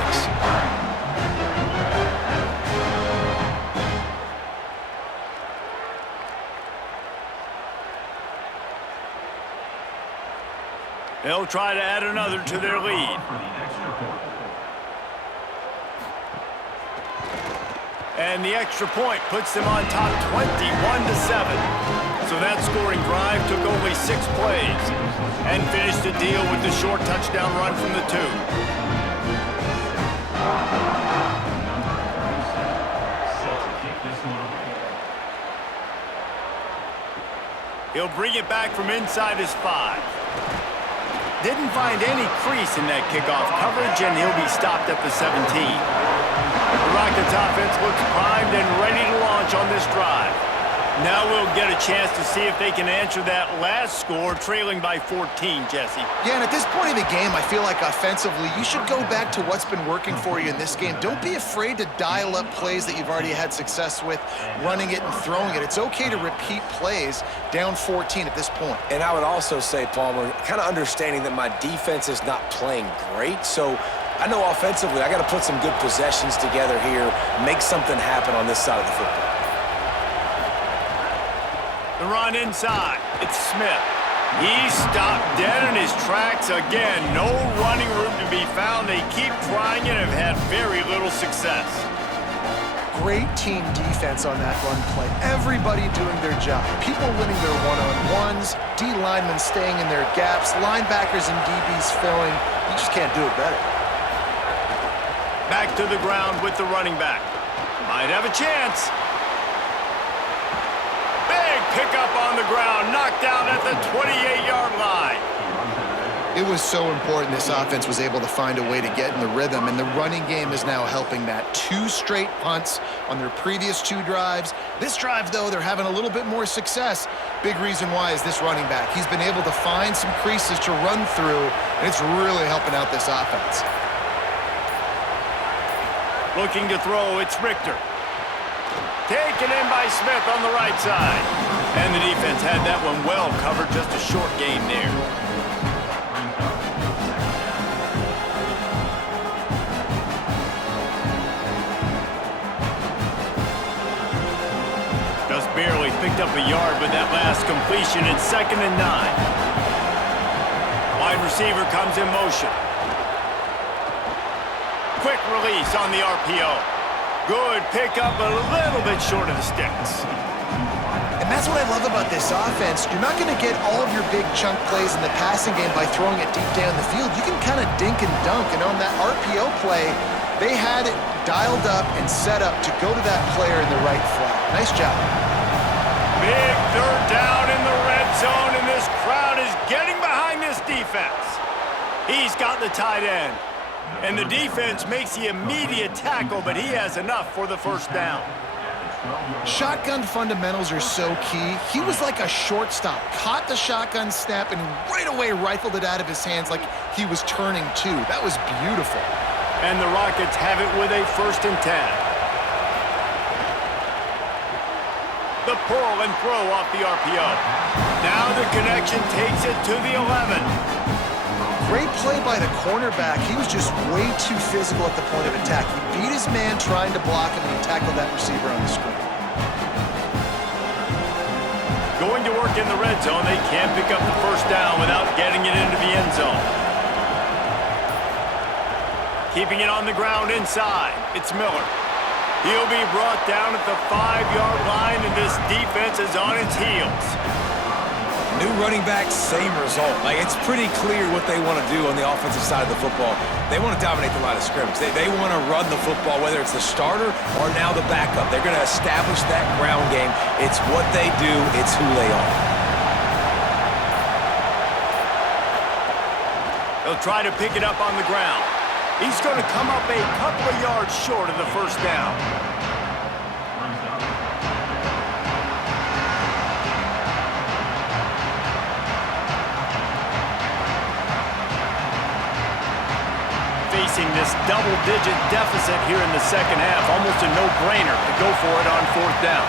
They'll try to add another to their lead. And the extra point puts them on top 21-7. So that scoring drive took only 6 plays and finished the deal with the short touchdown run from the 2. He'll bring it back from inside his 5. Didn't find any crease in that kickoff coverage, and he'll be stopped at the 17. The Rockets offense looks primed and ready to launch on this drive. Now we'll get a chance to see if they can answer that last score, trailing by 14, Jesse. Yeah, and at this point in the game, I feel like offensively, you should go back to what's been working for you in this game. Don't be afraid to dial up plays that you've already had success with, running it and throwing it. It's okay to repeat plays down 14 at this point. And I would also say, Palmer, kind of understanding that my defense is not playing great, so I know offensively I got to put some good possessions together here, make something happen on this side of the football. The run inside. It's Smith. He's stopped dead in his tracks again. No running room to be found. They keep trying and have had very little success. Great team defense on that run play. Everybody doing their job. People winning their one-on-ones, D linemen staying in their gaps, linebackers and DBs filling. You just can't do it better. Back to the ground with the running back. Might have a chance. Pick up on the ground, knocked down at the 28-yard line. It was so important this offense was able to find a way to get in the rhythm, and the running game is now helping that. 2 straight punts on their previous 2 drives. This drive, though, they're having a little bit more success. Big reason why is this running back. He's been able to find some creases to run through, and it's really helping out this offense. Looking to throw, it's Richter. Taken in by Smith on the right side. And the defense had that one well covered, just a short gain there. Just barely picked up a yard with that last completion. It's 2nd and 9. Wide receiver comes in motion. Quick release on the RPO. Good pickup, a little bit short of the sticks. And that's what I love about this offense. You're not going to get all of your big chunk plays in the passing game by throwing it deep down the field. You can kind of dink and dunk. And on that RPO play, they had it dialed up and set up to go to that player in the right flat. Nice job. Big 3rd down in the red zone, and this crowd is getting behind this defense. He's got the tight end. And the defense makes the immediate tackle, but he has enough for the 1st down. Shotgun fundamentals are so key. He was like a shortstop, caught the shotgun snap, and right away rifled it out of his hands like he was turning 2. That was beautiful. And the Rockets have it with a 1st and 10. The pull and throw off the RPO. Now the connection takes it to the 11. Great play by the cornerback. He was just way too physical at the point of attack. He beat his man trying to block him, and he tackled that receiver on the screen. Going to work in the red zone. They can't pick up the 1st down without getting it into the end zone. Keeping it on the ground inside. It's Miller. He'll be brought down at the 5-yard line, and this defense is on its heels. New running back, same result. Like, it's pretty clear what they want to do on the offensive side of the football. They want to dominate the line of scrimmage. They want to run the football, whether it's the starter or now the backup. They're going to establish that ground game. It's what they do. It's who they are. They'll try to pick it up on the ground. He's going to come up a couple of yards short of the first down. Facing this double-digit deficit here in the second half, almost a no-brainer to go for it on fourth down.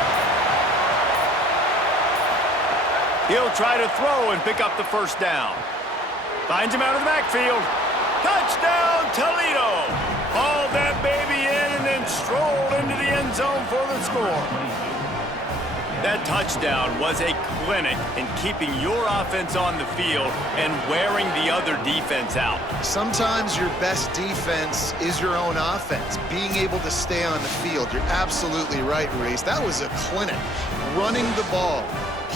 He'll try to throw and pick up the first down. Finds him out of the backfield. Touchdown, Toledo! Hauled that baby in and then strolled into the end zone for the score. That touchdown was a clinic in keeping your offense on the field and wearing the other defense out. Sometimes your best defense is your own offense, being able to stay on the field. You're absolutely right, Reese. That was a clinic. Running the ball,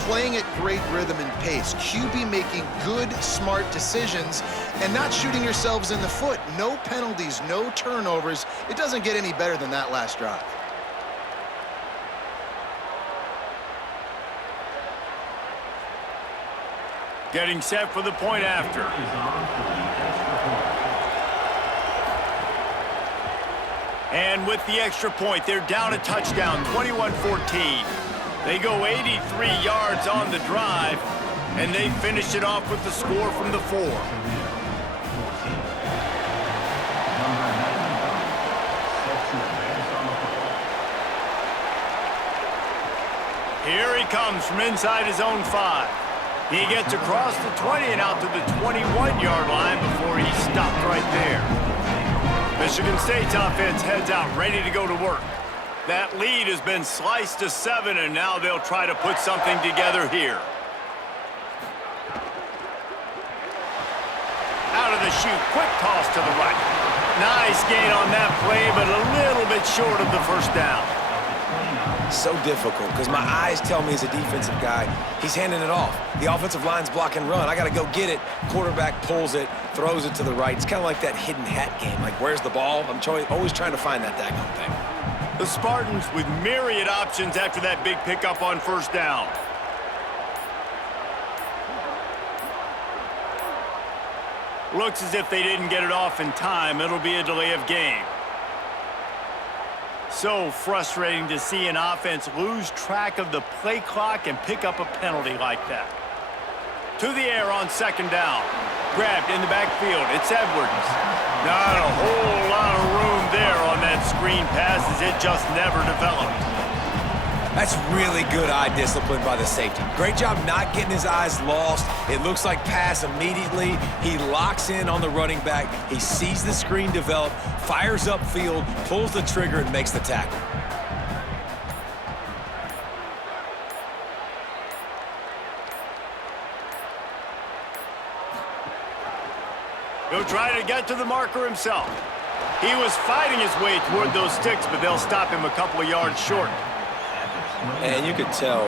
playing at great rhythm and pace, QB making good, smart decisions, and not shooting yourselves in the foot. No penalties, no turnovers. It doesn't get any better than that last drive. Getting set for the point after. And with the extra point, they're down a touchdown, 21-14. They go 83 yards on the drive, and they finish it off with the score from the 4. Here he comes from inside his own 5. He gets across the 20 and out to the 21-yard line before he stopped right there. Michigan State's offense heads out ready to go to work. That lead has been sliced to 7, and now they'll try to put something together here. Out of the chute, quick toss to the right. Nice gain on that play, but a little bit short of the first down. So difficult because my eyes tell me as a defensive guy, he's handing it off. The offensive line's block and run. I got to go get it. Quarterback pulls it, throws it to the right. It's kind of like that hidden hat game. Like, where's the ball? I'm always trying to find that daggone thing. The Spartans with myriad options after that big pickup on first down. Looks as if they didn't get it off in time. It'll be a delay of game. So frustrating to see an offense lose track of the play clock and pick up a penalty like that. To the air on second down. Grabbed in the backfield. It's Edwards. Not a whole lot of room there on that screen pass as it just never developed. That's really good eye discipline by the safety. Great job not getting his eyes lost. It looks like pass immediately. He locks in on the running back. He sees the screen develop, fires upfield, pulls the trigger, and makes the tackle. He'll try to get to the marker himself. He was fighting his way toward those sticks, but they'll stop him a couple of yards short. And you could tell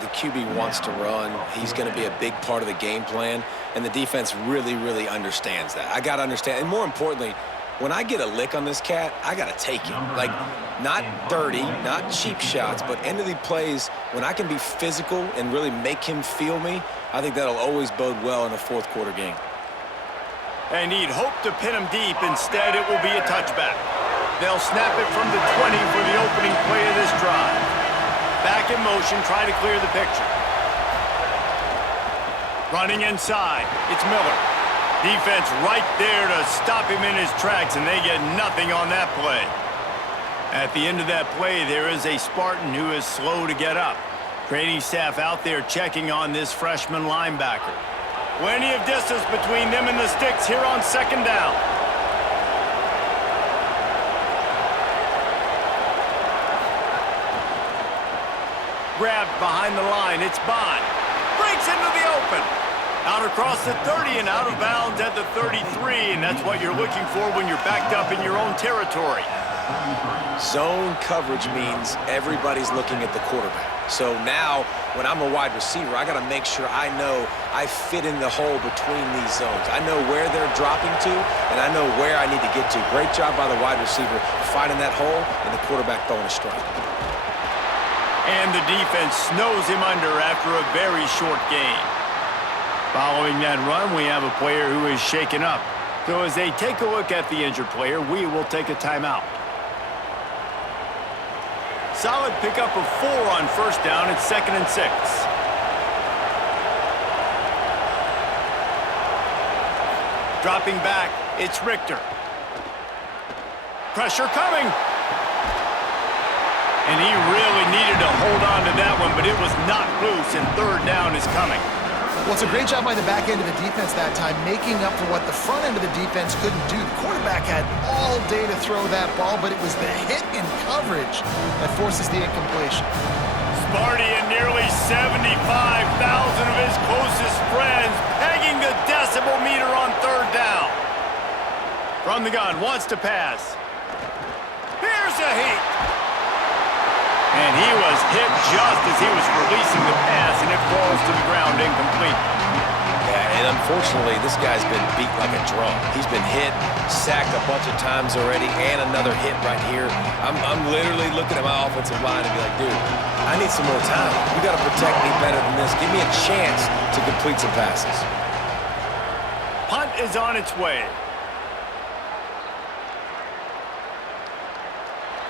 the QB wants to run. He's going to be a big part of the game plan, and the defense really, really understands that. I got to understand, and more importantly, when I get a lick on this cat, I got to take it. Like, not dirty, not cheap shots, but end of the plays, when I can be physical and really make him feel me, I think that'll always bode well in a fourth quarter game. And he'd hope to pin him deep. Instead, it will be a touchback. They'll snap it from the 20 for the opening play of this drive. Back in motion, try to clear the picture. Running inside, it's Miller. Defense right there to stop him in his tracks, and they get nothing on that play. At the end of that play, there is a Spartan who is slow to get up. Training staff out there checking on this freshman linebacker. Plenty of distance between them and the sticks here on second down. Grabbed behind the line, it's Bond. Breaks into the open. Out across the 30 and out of bounds at the 33, and that's what you're looking for when you're backed up in your own territory. Zone coverage means everybody's looking at the quarterback. So now, when I'm a wide receiver, I got to make sure I know I fit in the hole between these zones. I know where they're dropping to, and I know where I need to get to. Great job by the wide receiver finding that hole and the quarterback throwing a strike. And the defense snows him under after a very short gain. Following that run, we have a player who is shaken up. So as they take a look at the injured player, we will take a timeout. Solid pickup of 4 on first down. It's 2nd and 6. Dropping back, it's Richter. Pressure coming. And he really needed to hold on to that one, but it was not loose, and 3rd down is coming. Well, it's a great job by the back end of the defense that time, making up for what the front end of the defense couldn't do. The quarterback had all day to throw that ball, but it was the hit in coverage that forces the incompletion. Sparty and nearly 75,000 of his closest friends pegging the decibel meter on 3rd down. From the gun, wants to pass. Here's a heat. And he was hit just as he was releasing the pass, and it falls to the ground incomplete. Yeah, and unfortunately, this guy's been beat like a drum. He's been hit, sacked a bunch of times already, and another hit right here. I'm literally looking at my offensive line and be like, dude, I need some more time. You got to protect me better than this. Give me a chance to complete some passes. Punt is on its way.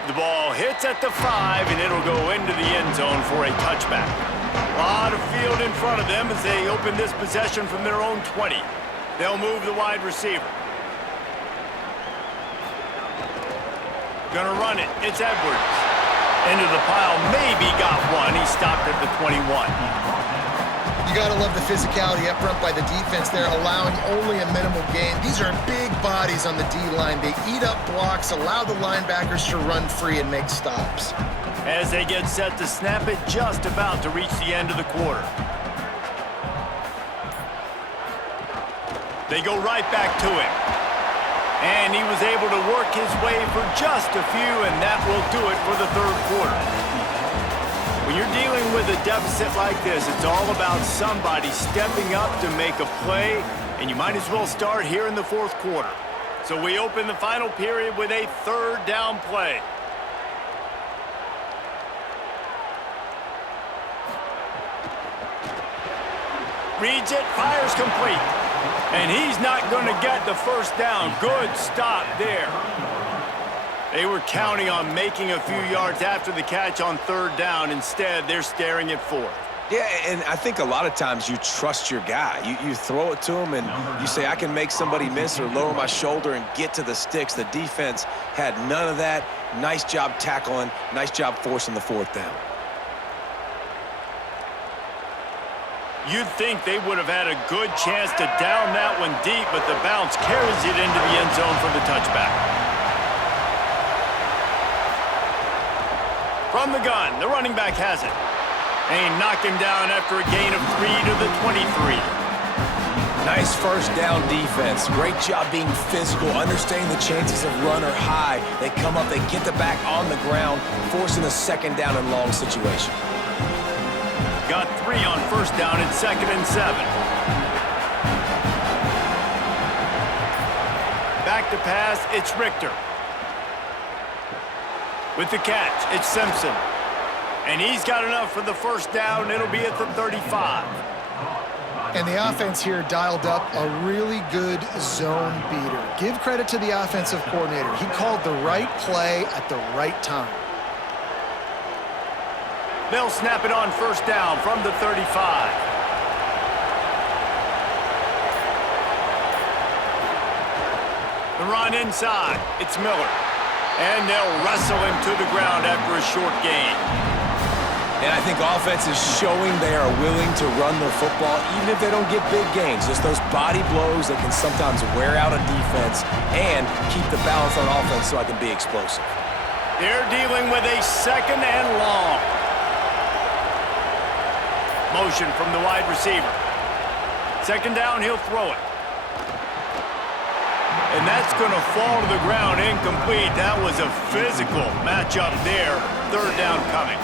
The ball hits at the 5, and it'll go into the end zone for a touchback. A lot of field in front of them as they open this possession from their own 20. They'll move the wide receiver. Gonna run it. It's Edwards. Into the pile. Maybe got one. He stopped at the 21. You got to love the physicality up front by the defense there, allowing only a minimal gain. These are big bodies on the D-line. They eat up blocks, allow the linebackers to run free and make stops. As they get set to snap it, just about to reach the end of the quarter. They go right back to him. And he was able to work his way for just a few, and that will do it for the 3rd quarter. When you're dealing with a deficit like this, it's all about somebody stepping up to make a play, and you might as well start here in the 4th quarter. So we open the final period with a 3rd down play. Reads it, fires complete. And he's not going to get the 1st down. Good stop there. They were counting on making a few yards after the catch on 3rd down. Instead, they're staring at 4th. Yeah, and I think a lot of times you trust your guy. You throw it to him, and you say, I can make somebody miss or lower my shoulder and get to the sticks. The defense had none of that. Nice job tackling. Nice job forcing the 4th down. You'd think they would have had a good chance to down that one deep, but the bounce carries it into the end zone for the touchback. From the gun, the running back has it. And he knocked him down after a gain of 3 to the 23. Nice 1st down defense. Great job being physical, understanding the chances of run are high. They come up, they get the back on the ground, forcing a 2nd down and long situation. Got 3 on 1st down and 2nd and 7. Back to pass, it's Richter. With the catch, it's Simpson. And he's got enough for the 1st down. It'll be at the 35. And the offense here dialed up a really good zone beater. Give credit to the offensive coordinator. He called the right play at the right time. They'll snap it on 1st down from the 35. The run inside. It's Miller. And they'll wrestle him to the ground after a short gain. And I think offense is showing they are willing to run the football even if they don't get big gains. Just those body blows that can sometimes wear out a defense and keep the balance on offense so I can be explosive. They're dealing with a 2nd and long. Motion from the wide receiver. 2nd down, he'll throw it. And that's going to fall to the ground incomplete. That was a physical matchup there. 3rd down coming.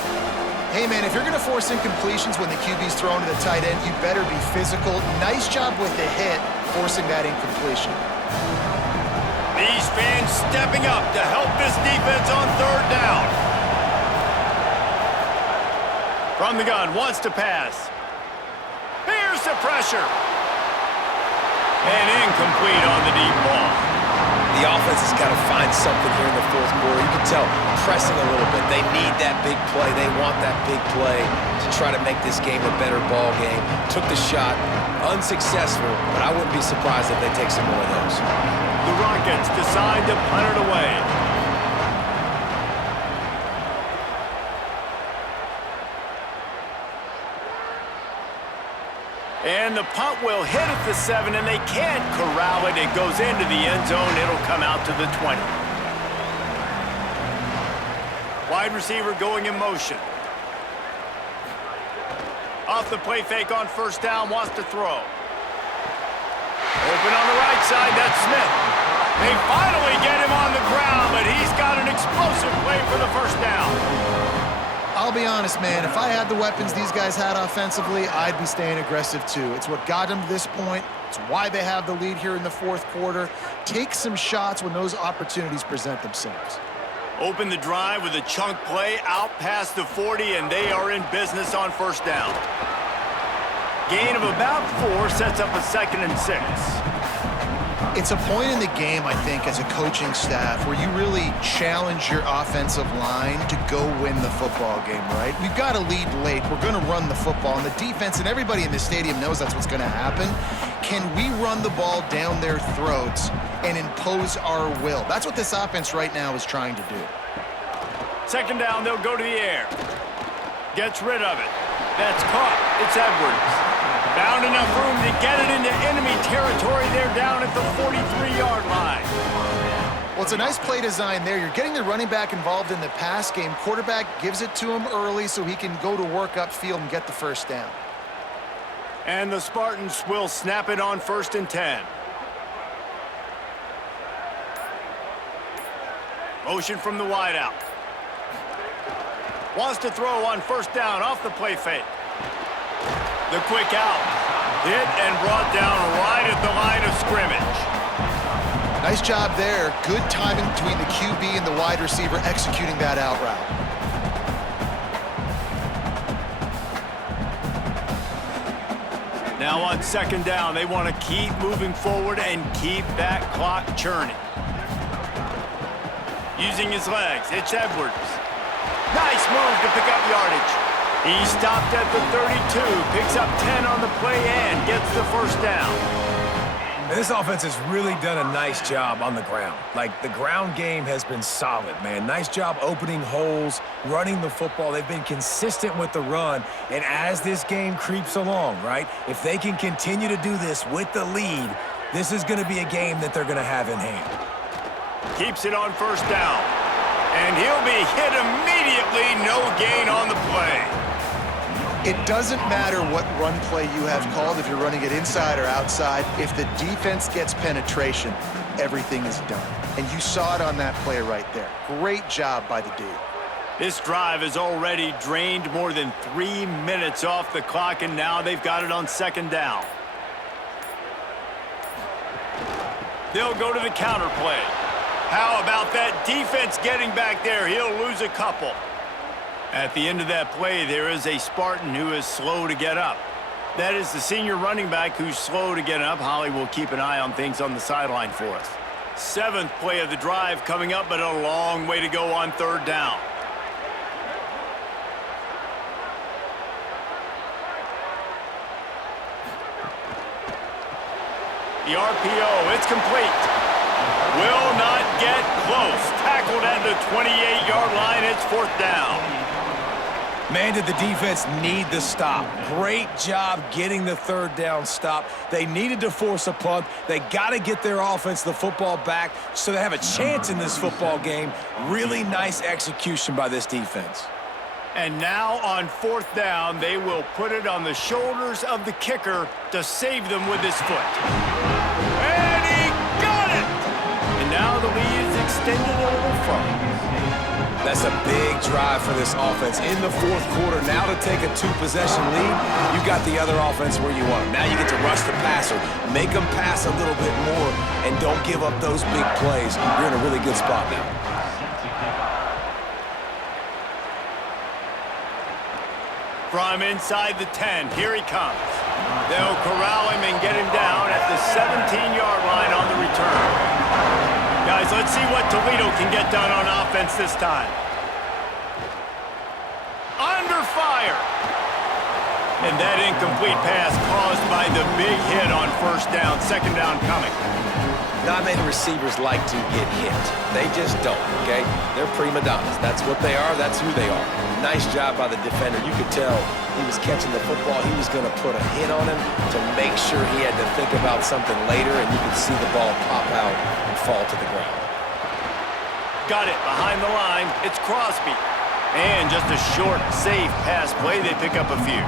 Hey, man, if you're going to force incompletions when the QB's thrown to the tight end, you better be physical. Nice job with the hit, forcing that incompletion. These fans stepping up to help this defense on 3rd down. From the gun, wants to pass. Here's the pressure. And incomplete on the deep ball. The offense has got to find something here in the fourth quarter. You can tell pressing a little bit. They need that big play. They want that big play to try to make this game a better ball game. Took the shot, unsuccessful, but I wouldn't be surprised if they take some more of those. The Rockets decide to punt it away. And the punt will hit at the 7, and they can't corral it. It goes into the end zone. It'll come out to the 20. Wide receiver going in motion. Off the play fake on first down, wants to throw. Open on the right side, that's Smith. They finally get him on the ground, but he's got an explosive play for the first down. I'll be honest, man, if I had the weapons these guys had offensively, I'd be staying aggressive too. It's what got them to this point. It's why they have the lead here in the fourth quarter. Take some shots when those opportunities present themselves. Open the drive with a chunk play out past the 40, and they are in business on first down. Gain of about 4 sets up a 2nd and 6. It's a point in the game, I think, as a coaching staff where you really challenge your offensive line to go win the football game, right? We've got to lead late. We're going to run the football, and the defense and everybody in the stadium knows that's what's going to happen. Can we run the ball down their throats and impose our will? That's what this offense right now is trying to do. 2nd down, they'll go to the air. Gets rid of it. That's caught. It's Edwards. Found enough room to get it into enemy territory. They're down at the 43-yard line. Well, it's a nice play design there. You're getting the running back involved in the pass game. Quarterback gives it to him early so he can go to work upfield and get the first down. And the Spartans will snap it on 1st and 10. Motion from the wideout. Wants to throw on first down off the play fake. The quick out. Hit and brought down right at the line of scrimmage. Nice job there. Good timing between the QB and the wide receiver executing that out route. Now on 2nd down, they want to keep moving forward and keep that clock churning. Using his legs, it's Edwards. Nice move to pick up yardage. He stopped at the 32, picks up 10 on the play and gets the first down. And this offense has really done a nice job on the ground. Like, the ground game has been solid, man. Nice job opening holes, running the football. They've been consistent with the run. And as this game creeps along, right, if they can continue to do this with the lead, this is going to be a game that they're going to have in hand. Keeps it on first down. And he'll be hit immediately. No gain on the play. It doesn't matter what run play you have called, if you're running it inside or outside. If the defense gets penetration, everything is done. And you saw it on that play right there. Great job by the D. This drive has already drained more than 3 minutes off the clock, and now they've got it on 2nd down. They'll go to the counter play. How about that defense getting back there? He'll lose a couple. At the end of that play, there is a Spartan who is slow to get up. That is the senior running back who's slow to get up. Holly will keep an eye on things on the sideline for us. 7th play of the drive coming up, but a long way to go on 3rd down. The RPO, it's complete. Will not get close. Tackled at the 28-yard line. It's 4th down. Man, did the defense need the stop. Great job getting the 3rd down stop. They needed to force a punt. They got to get their offense the football back so they have a chance in this football game. Really nice execution by this defense. And now on 4th down, they will put it on the shoulders of the kicker to save them with his foot. And he got it! And now the lead is extended a little further. That's a big drive for this offense in the 4th quarter. Now to take a 2-possession lead, you got the other offense where you want them. Now you get to rush the passer, make them pass a little bit more, and don't give up those big plays. You're in a really good spot now. From inside the 10, here he comes. They'll corral him and get him down at the 17-yard line on the return. Guys, let's see what Toledo can get done on offense this time. Under fire. And that incomplete pass caused by the big hit on first down, second down coming. Not many receivers like to get hit. They just don't, okay? They're prima donnas. That's what they are. That's who they are. Nice job by the defender. You could tell he was catching the football. He was going to put a hit on him to make sure he had to think about something later, and you could see the ball pop out and fall to the ground. Got it behind the line. It's Crosby. And just a short, safe pass play. They pick up a few.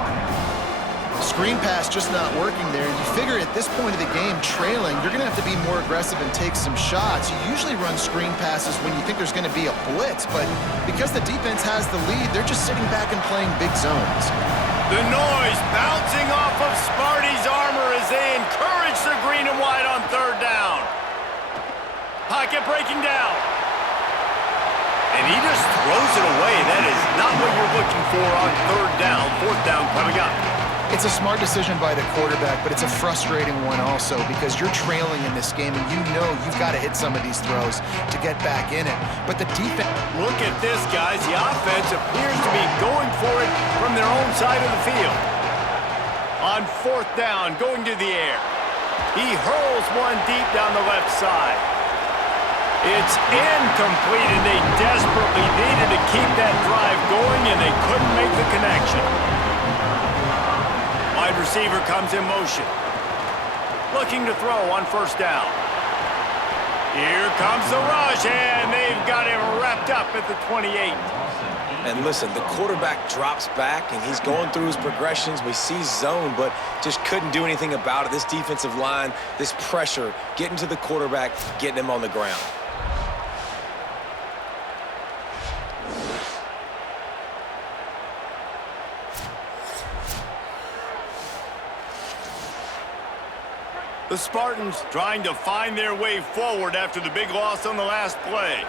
Screen pass just not working there. You figure at this point of the game, trailing, you're going to have to be more aggressive and take some shots. You usually run screen passes when you think there's going to be a blitz, but because the defense has the lead, they're just sitting back and playing big zones. The noise bouncing off of Sparty's armor as they encourage the green and white on third down. Pocket breaking down. And he just throws it away. That is not what you're looking for on third down. Fourth down coming up. It's a smart decision by the quarterback, but it's a frustrating one also because you're trailing in this game and you know you've got to hit some of these throws to get back in it. But the defense... Look at this, guys. The offense appears to be going for it from their own side of the field. On fourth down, going to the air. He hurls one deep down the left side. It's incomplete, and they desperately needed to keep that drive going, and they couldn't make the connection. Wide receiver comes in motion. Looking to throw on first down. Here comes the rush, and they've got him wrapped up at the 28. And listen, the quarterback drops back, and he's going through his progressions. We see zone, but just couldn't do anything about it. This defensive line, this pressure, getting to the quarterback, getting him on the ground. The Spartans trying to find their way forward after the big loss on the last play.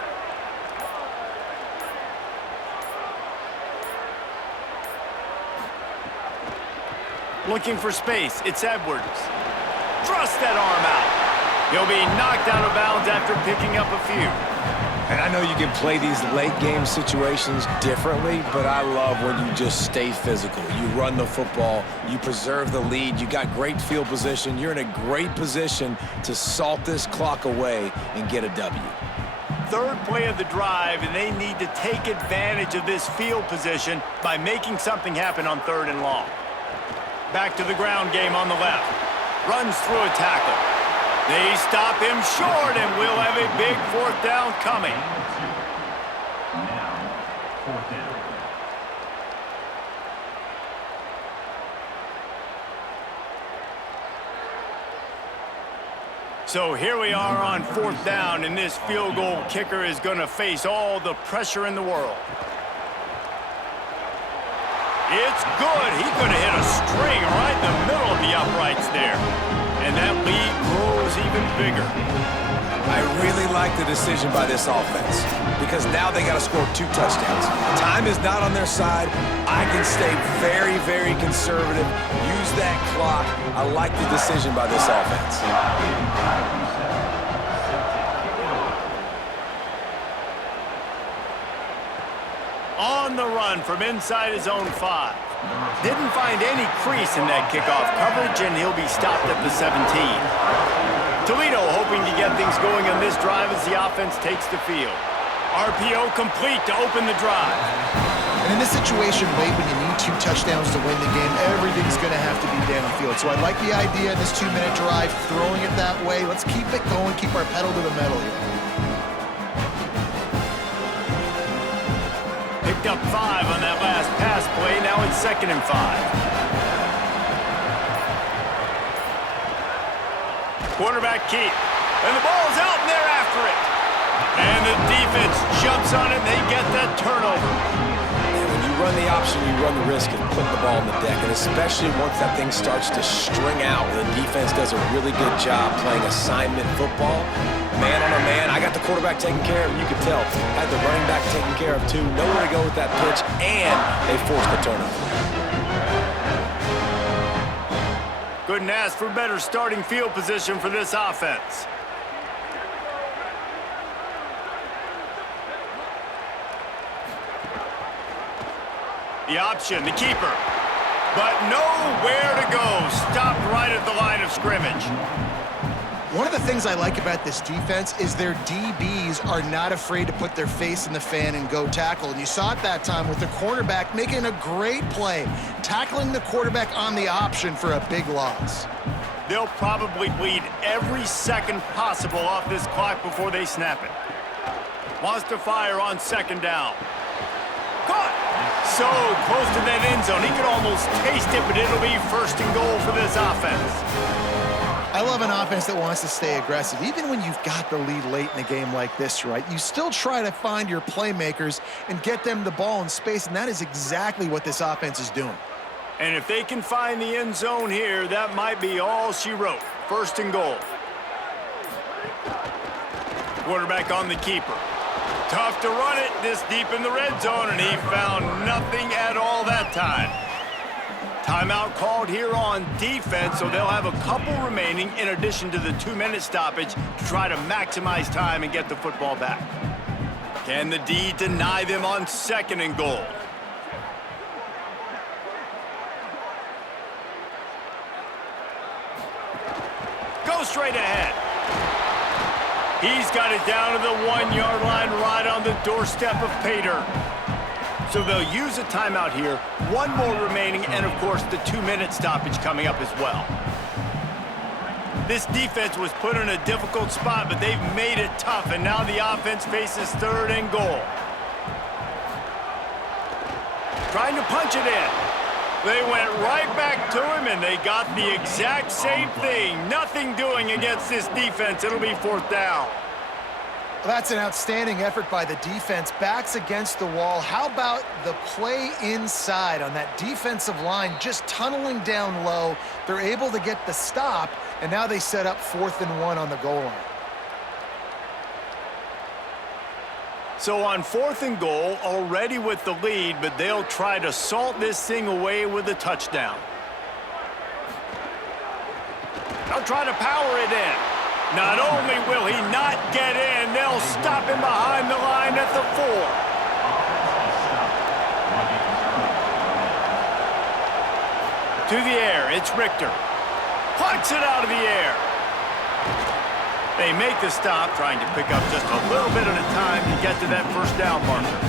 Looking for space. It's Edwards. Thrust that arm out. He'll be knocked out of bounds after picking up a few. And I know you can play these late-game situations differently, but I love when you just stay physical. You run the football, you preserve the lead, you got great field position, you're in a great position to salt this clock away and get a W. Third play of the drive, and they need to take advantage of this field position by making something happen on third and long. Back to the ground game on the left. Runs through a tackle. They stop him short, and we'll have a big fourth down coming. Now, fourth down. So here we are on fourth down, and this field goal kicker is going to face all the pressure in the world. It's good. He's going to hit a string right in the middle of the uprights there. And that lead grows even bigger. I really like the decision by this offense because now they got to score 2 touchdowns. Time is not on their side. I can stay very, very conservative. Use that clock. I like the decision by this offense. On the run from inside his own 5. Didn't find any crease in that kickoff coverage, and he'll be stopped at the 17. Toledo hoping to get things going on this drive as the offense takes the field. RPO complete to open the drive. And in this situation, late when you need 2 touchdowns to win the game, everything's going to have to be downfield. So I like the idea in this 2-minute drive, throwing it that way. Let's keep it going, keep our pedal to the metal here. Picked up 5 on that last pass play. Now it's 2nd and 5. Quarterback keep. And the ball's out, and they're after it. And the defense jumps on it, and they get that turnover. And when you run the option, you run the risk of putting the ball on the deck, and especially once that thing starts to string out, the defense does a really good job playing assignment football. Man on a man, I got the quarterback taken care of, you could tell. Had the running back taken care of too, nowhere to go with that pitch, and they forced the turnover. Couldn't ask for better starting field position for this offense. The option, the keeper. But nowhere to go. Stopped right at the line of scrimmage. One of the things I like about this defense is their DBs are not afraid to put their face in the fan and go tackle. And you saw it that time with the cornerback making a great play, tackling the quarterback on the option for a big loss. They'll probably bleed every second possible off this clock before they snap it. Wants to fire on second down. Caught! So close to that end zone. He could almost taste it, but it'll be first and goal for this offense. I love an offense that wants to stay aggressive. Even when you've got the lead late in a game like this, right, you still try to find your playmakers and get them the ball in space, and that is exactly what this offense is doing. And if they can find the end zone here, that might be all she wrote. First and goal. Quarterback on the keeper. Tough to run it this deep in the red zone, and he found nothing at all that time. Timeout called here on defense, so they'll have a couple remaining in addition to the 2-minute stoppage to try to maximize time and get the football back. Can the D deny them on second and goal? Go straight ahead. He's got it down to the 1-yard line right on the doorstep of Pater. So they'll use a timeout here, one more remaining, and of course the 2-minute stoppage coming up as well. This defense was put in a difficult spot, but they've made it tough, and now the offense faces third and goal. Trying to punch it in. They went right back to him, and they got the exact same thing. Nothing doing against this defense. It'll be fourth down. Well, that's an outstanding effort by the defense. Backs against the wall. How about the play inside on that defensive line, just tunneling down low? They're able to get the stop, and now they set up 4th and 1 on the goal line. So on 4th and goal, already with the lead, but they'll try to salt this thing away with a touchdown. They'll try to power it in. Not only will he not get in, they'll stop him behind the line at the 4. To the air, it's Richter. Punts it out of the air. They make the stop, trying to pick up just a little bit at a time to get to that first down marker.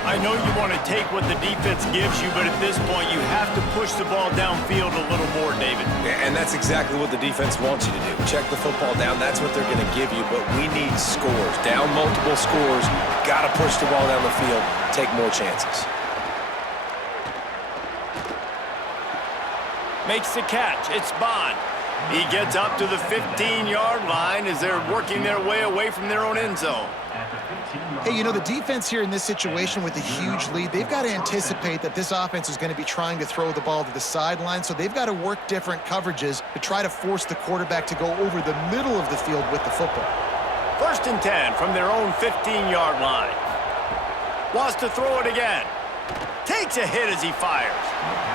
I know you want to take what the defense gives you, but at this point, you have to push the ball downfield a little more, David. Yeah, and that's exactly what the defense wants you to do. Check the football down. That's what they're going to give you, but we need scores. Down multiple scores. Got to push the ball down the field. Take more chances. Makes the catch. It's Bond. He gets up to the 15-yard line as they're working their way away from their own end zone. Hey, you know, the defense here in this situation with a huge lead, they've got to anticipate that this offense is going to be trying to throw the ball to the sideline, so they've got to work different coverages to try to force the quarterback to go over the middle of the field with the football. 1st and 10 from their own 15-yard line. Wants to throw it again. Takes a hit as he fires.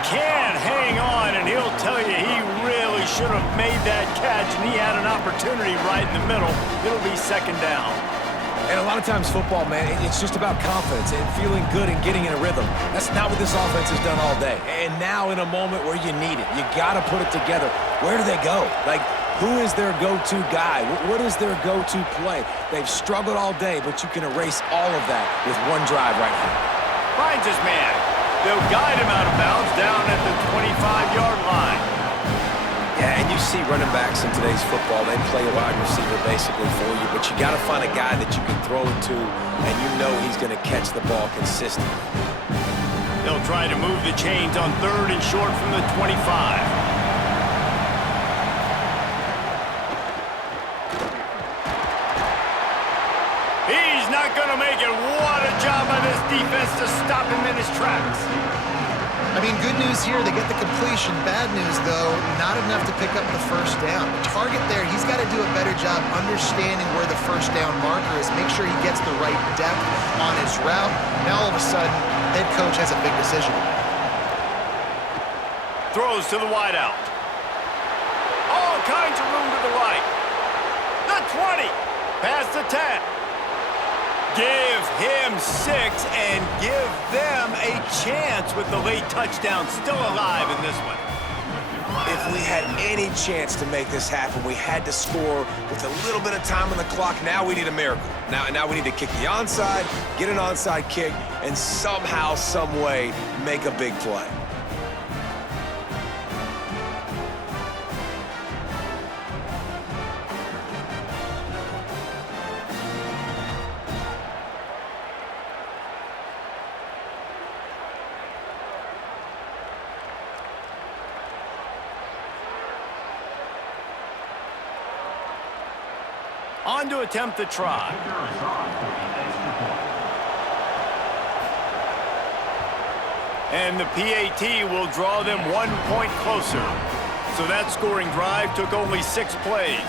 Can't hang on, and he'll tell you he really should have made that catch, and he had an opportunity right in the middle. It'll be second down. And a lot of times football, man, it's just about confidence and feeling good and getting in a rhythm. That's not what this offense has done all day. And now in a moment where you need it, you got to put it together. Where do they go? Like, who is their go-to guy? What is their go-to play? They've struggled all day, but you can erase all of that with one drive right now. Finds his man. They'll guide him out of bounds down at the 25-yard line. Yeah, and you see running backs in today's football, they play a wide receiver basically for you, but you got to find a guy that you can throw it to, and you know he's going to catch the ball consistently. They'll try to move the chains on 3rd and short from the 25. He's not going to make it. What a job by this defense to stop him in his tracks. I mean, good news here, they get the completion. Bad news, though, not enough to pick up the first down. The target there, he's got to do a better job understanding where the first down marker is, make sure he gets the right depth on his route. Now, all of a sudden, head coach has a big decision. Throws to the wideout. kinds of room to the right. The 20. Past the 10. Give him 6 and give them a chance with the late touchdown still alive in this one. If we had any chance to make this happen, we had to score with a little bit of time on the clock. Now we need a miracle. Now we need to kick the onside, get an onside kick, and somehow, some way, make a big play. On to attempt the try. And the PAT will draw them 1 point closer. So that scoring drive took only 6 plays.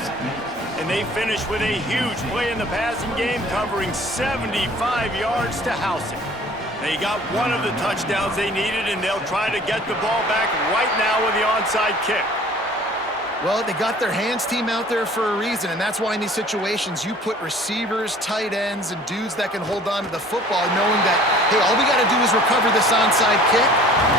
And they finished with a huge play in the passing game, covering 75 yards to house it. They got one of the touchdowns they needed, and they'll try to get the ball back right now with the onside kick. Well, they got their hands team out there for a reason, and that's why in these situations you put receivers, tight ends, and dudes that can hold on to the football, knowing that, hey, all we got to do is recover this onside kick.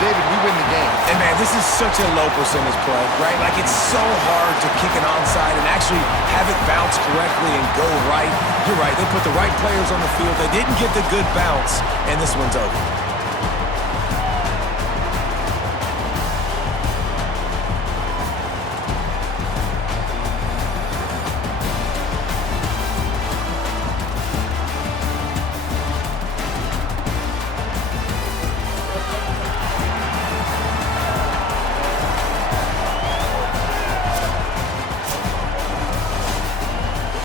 David, we win the game. And, man, this is such a low percentage play, right? Like, it's so hard to kick an onside and actually have it bounce correctly and go right. You're right. They put the right players on the field. They didn't get the good bounce, and this one's over.